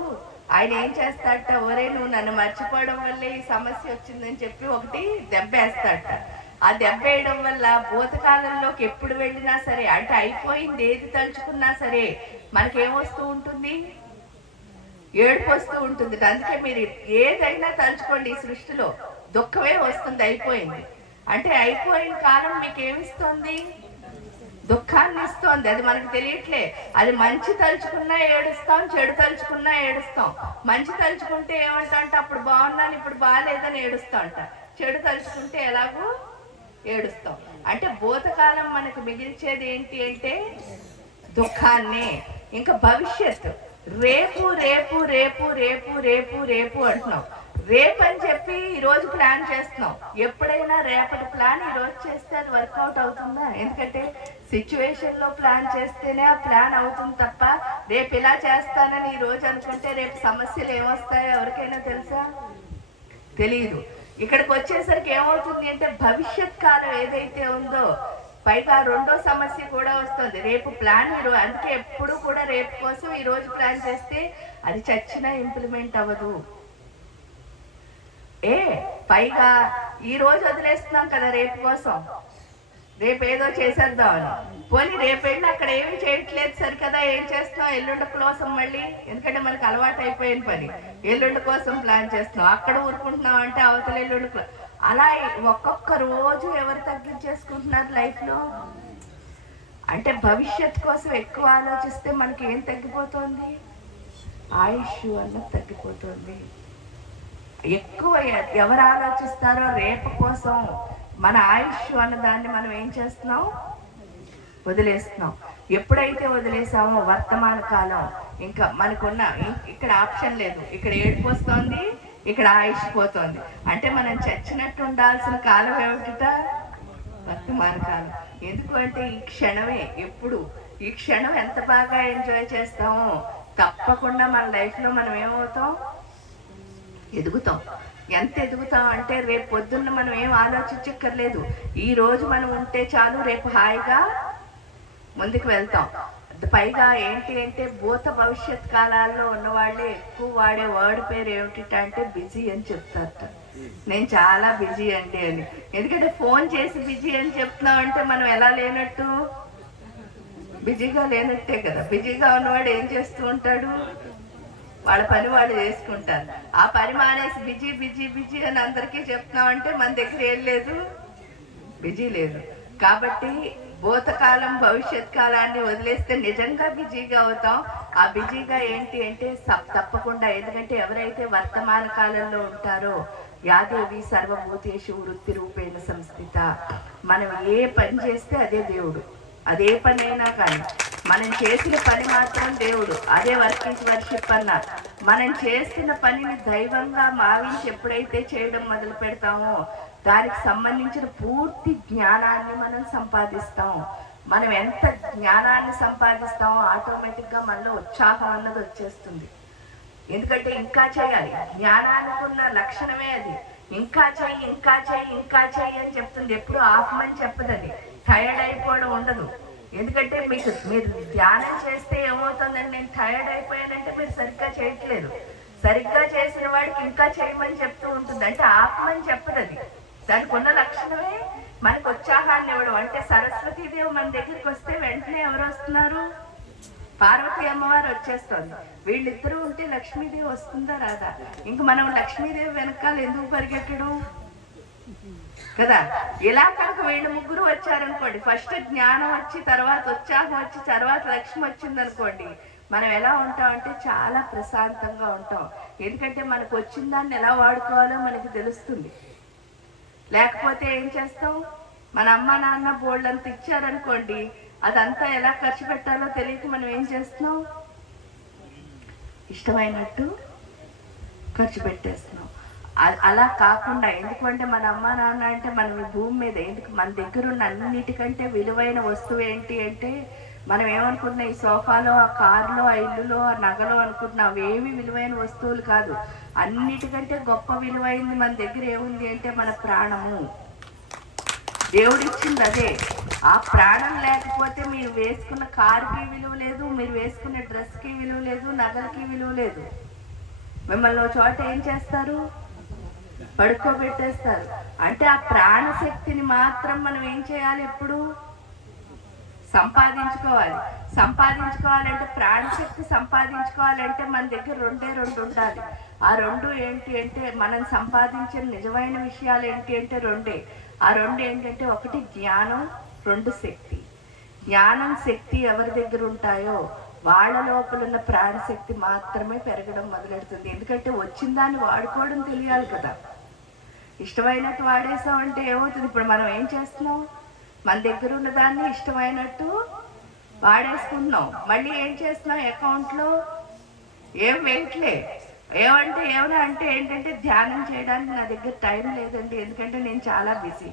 ఆయన ఏం చేస్తాడట, ఒరే నువ్వు నన్ను మర్చిపోవడం వల్లే ఈ సమస్య వచ్చిందని చెప్పి ఒకటి దెబ్బ వేస్తాడట. ఆ దెబ్బ వేయడం వల్ల భూతకాలంలోకి ఎప్పుడు వెళ్ళినా సరే, అంటే అయిపోయింది ఏది తలుచుకున్నా సరే మనకేమొస్తూ ఉంటుంది, ఏడుపు వస్తూ ఉంటుంది. అందుకే మీరు ఏదైనా తలుచుకోండి, ఈ సృష్టిలో దుఃఖమే వస్తుంది. అయిపోయింది అంటే అయిపోయిన కాలం మీకు ఏమిస్తుంది, దుఃఖాన్ని ఇస్తోంది. అది మనకు తెలియట్లే. అది మంచి తలుచుకున్నా ఏడుస్తాం, చెడు తలుచుకున్నా ఏడుస్తాం. మంచి తలుచుకుంటే ఏమంటా అంటే అప్పుడు బాగున్నాను ఇప్పుడు బాగాలేదని ఏడుస్తా అంట, చెడు తలుచుకుంటే ఎలాగూ ఏడుస్తాం. అంటే భూతకాలం మనకు మిగిల్చేది ఏంటి అంటే దుఃఖాన్నే. ఇంకా భవిష్యత్తు రేపు రేపు రేపు రేపు రేపు రేపు అంటున్నాం. రేపు అని చెప్పి ఈరోజు ప్లాన్ చేస్తున్నాం. ఎప్పుడైనా రేపటి ప్లాన్ ఈరోజు చేస్తే అది వర్కౌట్ అవుతుందా? ఎందుకంటే సిచ్యువేషన్లో ప్లాన్ చేస్తేనే ఆ ప్లాన్ అవుతుంది తప్ప రేపు ఇలా చేస్తానని ఈరోజు అనుకుంటే రేపు సమస్యలు ఏమొస్తాయో ఎవరికైనా తెలుసా? తెలియదు. ఇక్కడికి వచ్చేసరికి ఏమవుతుంది అంటే భవిష్యత్ కాలం ఏదైతే ఉందో పైగా 2వ సమస్య కూడా వస్తుంది. రేపు ప్లాన్ ఈరోజు, అందుకే ఎప్పుడు కూడా రేపు కోసం ఈరోజు ప్లాన్ చేస్తే అది చచ్చినా ఇంప్లిమెంట్ అవ్వదు. పైగా ఈ రోజు వదిలేస్తున్నాం కదా రేపు కోసం, రేపు ఏదో చేసేద్దామని. పోనీ రేపు వెళ్ళి అక్కడ ఏమి చేయట్లేదు సరికదా, ఏం చేస్తున్నాం ఎల్లుండి కోసం మళ్ళీ, ఎందుకంటే మనకు అలవాటు అయిపోయిన పని, ఎల్లుండి కోసం ప్లాన్ చేస్తున్నాం. అక్కడ ఊరుకుంటున్నాం అంటే అవతల ఎల్లుండి. అలా ఒక్కొక్క రోజు ఎవరు తగ్గించేసుకుంటున్నారు లైఫ్లో. అంటే భవిష్యత్ కోసం ఎక్కువ ఆలోచిస్తే మనకి ఏం తగ్గిపోతుంది, ఆయుష్ అన్నది తగ్గిపోతుంది. ఎక్కువ ఎవరు ఆలోచిస్తారో రేపు కోసం మన ఆయుష్ అన్న దాన్ని మనం ఏం చేస్తున్నాం, వదిలేస్తున్నాం. ఎప్పుడైతే వదిలేసామో వర్తమాన కాలం ఇంకా మనకున్న ఇక్కడ ఆప్షన్ లేదు. ఇక్కడ ఏడుపు వస్తుంది, ఇక్కడ ఆయుష్ పోతుంది. అంటే మనం చచ్చినట్టు ఉండాల్సిన కాలం ఏమిట, వర్తమాన కాలం. ఎందుకు అంటే ఈ క్షణమే, ఎప్పుడు ఈ క్షణం ఎంత బాగా ఎంజాయ్ చేస్తామో తప్పకుండా మన లైఫ్లో మనం ఏమవుతాం, ఎదుగుతాం. ఎంత ఎదుగుతాం అంటే రేపు పొద్దున్న మనం ఏం ఆలోచించక్కర్లేదు. ఈ రోజు మనం ఉంటే చాలు, రేపు హాయిగా ముందుకు వెళ్తాం. పైగా ఏంటి అంటే భూత భవిష్యత్ కాలాల్లో ఉన్నవాళ్ళే ఎక్కువ వాడే వర్డ్ పేరు ఏమిటంటే బిజీ అని చెప్తారట. నేను చాలా బిజీ అండి అని. ఎందుకంటే ఫోన్ చేసి బిజీ అని చెప్తున్నాం అంటే మనం ఎలా లేనట్టు, బిజీగా లేనట్టే కదా. బిజీగా ఉన్నవాడు ఏం చేస్తూ ఉంటాడు, వాళ్ళ పని వాళ్ళు చేసుకుంటారు. ఆ పని మానేసి బిజీ బిజీ బిజీ అని అందరికీ చెప్తున్నామంటే మన దగ్గర ఏం లేదు, బిజీ లేదు. కాబట్టి భూతకాలం భవిష్యత్ కాలాన్ని వదిలేస్తే నిజంగా బిజీగా అవుతాం. ఆ బిజీగా ఏంటి అంటే తప్పకుండా, ఎందుకంటే ఎవరైతే వర్తమాన కాలంలో ఉంటారో యాదేవి సర్వభూతేషు వృత్తి రూపేణ సంస్థిత. మనం ఏ పని చేస్తే అదే దేవుడు. అదే పని అయినా కానీ మనం చేసిన పని మాత్రం దేవుడు. అదే వర్క్ ఈజ్ వర్షిప్ అన్న. మనం చేసిన పనిని దైవంగా భావించి ఎప్పుడైతే చేయడం మొదలు పెడతామో దానికి సంబంధించిన పూర్తి జ్ఞానాన్ని మనం సంపాదిస్తాం. మనం ఎంత జ్ఞానాన్ని సంపాదిస్తామో ఆటోమేటిక్గా మనలో ఉత్సాహం అన్నది వచ్చేస్తుంది. ఎందుకంటే ఇంకా చేయాలి, జ్ఞానానికి ఉన్న లక్షణమే అది. ఇంకా చెయ్యి ఇంకా చెయ్యి ఇంకా చెయ్యి అని చెప్తుంది. ఎప్పుడు ఆపమని చెప్పదని. టైర్డ్ అయిపోవడం ఉండదు. ఎందుకంటే మీరు ధ్యానం చేస్తే ఏమవుతుందండి, నేను టైర్డ్ అయిపోయానంటే మీరు సరిగ్గా చేయట్లేదు. సరిగ్గా చేసిన వాడికి ఇంకా చేయమని చెప్తూ ఉంటుంది. అంటే ఆపమని చెప్పదు అది. దానికి ఉన్న లక్షణమే మనకు ఉత్సాహాన్ని ఇవ్వడం. అంటే సరస్వతీదేవి మన దగ్గరికి వస్తే వెంటనే ఎవరు వస్తున్నారు, పార్వతీ అమ్మవారు వచ్చేస్తుంది. వీళ్ళిద్దరూ ఉంటే లక్ష్మీదేవి వస్తుందా రాదా? ఇంక మనం లక్ష్మీదేవి వెనకాల ఎందుకు పరిగెట్టడం కదా. ఇలా కనుక వీళ్ళు ముగ్గురు వచ్చారనుకోండి, ఫస్ట్ జ్ఞానం వచ్చి తర్వాత ఉత్సాహం వచ్చి తర్వాత లక్ష్మి వచ్చింది అనుకోండి, మనం ఎలా ఉంటామంటే చాలా ప్రశాంతంగా ఉంటాం. ఎందుకంటే మనకు వచ్చిన దాన్ని ఎలా వాడుకోవాలో మనకి తెలుస్తుంది. లేకపోతే ఏం చేస్తాం, మన అమ్మ నాన్న బోల్డ్ అంత ఇచ్చారనుకోండి, అదంతా ఎలా ఖర్చు పెట్టాలో తెలియక మనం ఏం చేస్తున్నాం, ఇష్టమైనట్టు ఖర్చు పెట్టేస్తున్నాం. అలా కాకుండా, ఎందుకంటే మన అమ్మ నాన్న అంటే మనం ఈ భూమి మీద ఎందుకు మన దగ్గర ఉన్న అన్నిటికంటే విలువైన వస్తువు ఏంటి అంటే, మనం ఏమనుకుంటున్నాం, ఈ సోఫాలో ఆ కారులో ఆ ఇల్లులో ఆ నగలో అనుకుంటున్నాం. అవేమి విలువైన వస్తువులు కాదు. అన్నిటికంటే గొప్ప విలువైంది మన దగ్గర ఏముంది అంటే మన ప్రాణము. దేవుడిచ్చింది అదే. ఆ ప్రాణం లేకపోతే మీరు వేసుకున్న కారుకి విలువ లేదు, మీరు వేసుకున్న డ్రెస్కి విలువ లేదు, నగలకి విలువ లేదు. మిమ్మల్ని ఒక చోట ఏం చేస్తారు, పడుకోబెట్టేస్తారు. అంటే ఆ ప్రాణశక్తిని మాత్రం మనం ఏం చేయాలి, ఎప్పుడు సంపాదించుకోవాలి. సంపాదించుకోవాలంటే ప్రాణశక్తి సంపాదించుకోవాలంటే మన దగ్గర రెండు ఉండాలి. ఆ రెండు ఏంటి అంటే, మనం సంపాదించిన నిజమైన విషయాలు ఏంటి అంటే రెండే. ఆ రెండు ఏంటంటే, ఒకటి జ్ఞానం, రెండు శక్తి. జ్ఞానం శక్తి ఎవరి దగ్గర ఉంటాయో వాళ్ళ లోపల ఉన్న ప్రాణశక్తి మాత్రమే పెరగడం మొదలెడుతుంది. ఎందుకంటే వచ్చిన దాన్ని వాడుకోవడం తెలియాలి కదా. ఇష్టమైనట్టు వాడేసామంటే ఏమవుతుంది, ఇప్పుడు మనం ఏం చేస్తున్నాం, మన దగ్గర ఉన్న దాన్ని ఇష్టమైనట్టు వాడేసుకుంటున్నాం. మళ్ళీ ఏం చేస్తున్నాం, అకౌంట్లో ఏం వెంటలే ఏమంటే ఏమైనా అంటే ఏంటంటే, ధ్యానం చేయడానికి నా దగ్గర టైం లేదండి ఎందుకంటే నేను చాలా బిజీ.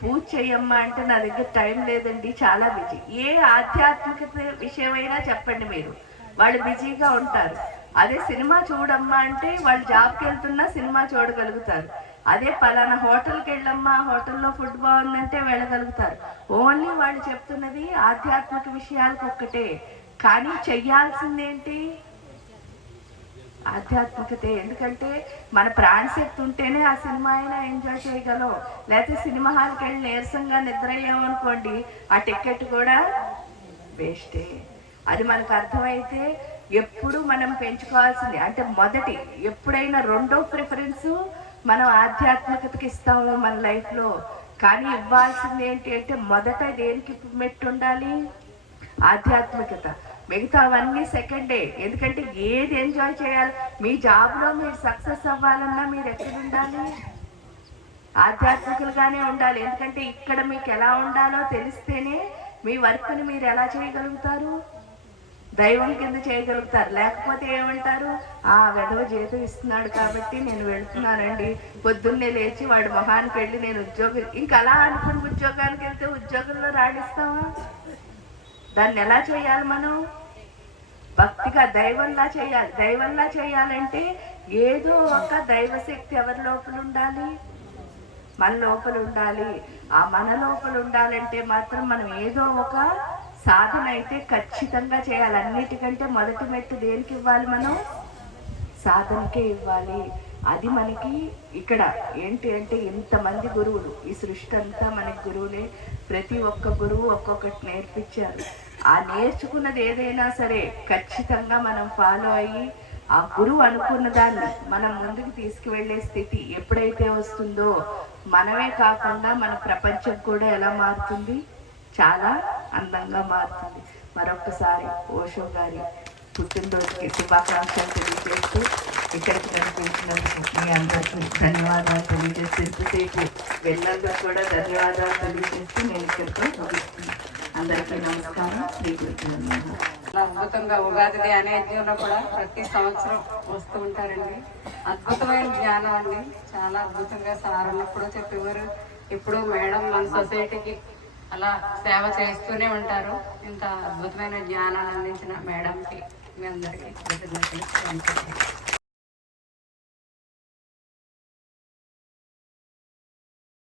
పూజ చేయమ్మా అంటే నా దగ్గర టైం లేదండి చాలా బిజీ. ఏ ఆధ్యాత్మికత విషయమైనా చెప్పండి మీరు, వాళ్ళు బిజీగా ఉంటారు. అదే సినిమా చూడమ్మా అంటే వాళ్ళు జాబ్కి వెళ్తున్నా సినిమా చూడగలుగుతారు. అదే పలానా హోటల్కి వెళ్ళమ్మా, హోటల్లో ఫుడ్ బాగుందంటే వెళ్ళగలుగుతారు. ఓన్లీ వాళ్ళు చెప్తున్నది ఆధ్యాత్మిక విషయాలకు ఒక్కటే. కానీ చెయ్యాల్సిందేంటి, ఆధ్యాత్మికతే. ఎందుకంటే మన ప్రాణశక్తి ఉంటేనే ఆ సినిమా అయినా ఎంజాయ్ చేయగలం. లేకపోతే సినిమా హాల్కి వెళ్ళి నీరసంగా నిద్ర అయ్యామనుకోండి, ఆ టికెట్ కూడా వేస్టే. అది మనకు అర్థమైతే ఎప్పుడు మనం పెంచుకోవాల్సింది అంటే, మొదటి ఎప్పుడైనా రెండో ప్రిఫరెన్సు మనం ఆధ్యాత్మికతకి ఇస్తాము మన లైఫ్లో. కానీ ఇవ్వాల్సింది ఏంటి అంటే, మొదట దేనికి మెట్టు ఉండాలి, ఆధ్యాత్మికత. మిగతావన్నీ సెకండే. ఎందుకంటే ఏది ఎంజాయ్ చేయాలి, మీ జాబ్లో మీరు సక్సెస్ అవ్వాలన్నా మీరు ఎక్కడ ఉండాలి, ఆధ్యాత్మికలుగానే ఉండాలి. ఎందుకంటే ఇక్కడ మీకు ఎలా ఉండాలో తెలిస్తేనే మీ వర్క్ని మీరు ఎలా చేయగలుగుతారు, దైవం కింద చేయగలుగుతారు. లేకపోతే ఏమంటారు, ఆ వెధవ జీతం ఇస్తున్నాడు కాబట్టి నేను వెళుతున్నానండి, పొద్దున్నే లేచి వాడి మొహానికి వెళ్ళి నేను ఉద్యోగం, ఇంకా అలా అనుకుని ఉద్యోగానికి వెళ్తే ఉద్యోగంలో రాణిస్తామా? దాన్ని ఎలా చేయాలి, మనం భక్తిగా దైవంలా చేయాలి. దైవంలా చేయాలంటే ఏదో ఒక దైవశక్తి ఎవరి లోపల ఉండాలి, మన లోపల ఉండాలి. ఆ మన లోపల ఉండాలంటే మాత్రం మనం ఏదో ఒక సాధన అయితే ఖచ్చితంగా చేయాలి. అన్నిటికంటే మొదటి మెట్టు దేనికి ఇవ్వాలి? మనం సాధనకే ఇవ్వాలి. అది మనకి ఇక్కడ ఏంటి అంటే ఇంతమంది గురువులు, ఈ సృష్టి అంతా మనకి గురువులే. ప్రతి ఒక్క గురువు ఒక్కొక్కటి నేర్పించారు. ఆ నేర్చుకున్నది ఏదైనా సరే ఖచ్చితంగా మనం ఫాలో అయ్యి ఆ గురువు అనుకున్న దాన్ని మనం ముందుకు తీసుకువెళ్ళే స్థితి ఎప్పుడైతే వస్తుందో మనమే కాకుండా మన ప్రపంచం కూడా ఎలా మారుతుంది? చాలా అందంగా మారుతుంది. మరొకసారి ఓషో గారి పుట్టినరోజుకి శుభాకాంక్షలు తెలియజేస్తూ ఇక్కడికి కనిపించినందుకు మీ అందరికీ ధన్యవాదాలు తెలియజేస్తూ, ఇంతసేపు వెళ్ళందరూ కూడా ధన్యవాదాలు తెలియజేస్తూ నేను ఇక్కడితో ముగిస్తున్నాను. అందరికీ నమస్కారం. శ్రీకృష్ణ. అద్భుతంగా ఉగాది ధ్యాన యజ్ఞంలో కూడా ప్రతి సంవత్సరం వస్తూ ఉంటారండి. అద్భుతమైన జ్ఞానం అండి. చాలా అద్భుతంగా సారన్నప్పుడు చెప్పేవారు. ఇప్పుడు మేడం మన సొసైటీకి అలా సేవ చేస్తూనే ఉంటారు. ఇంత అద్భుతమైన జ్ఞానాన్ని అందించిన మేడంకి మీ అందరికీ కృతజ్ఞతలు.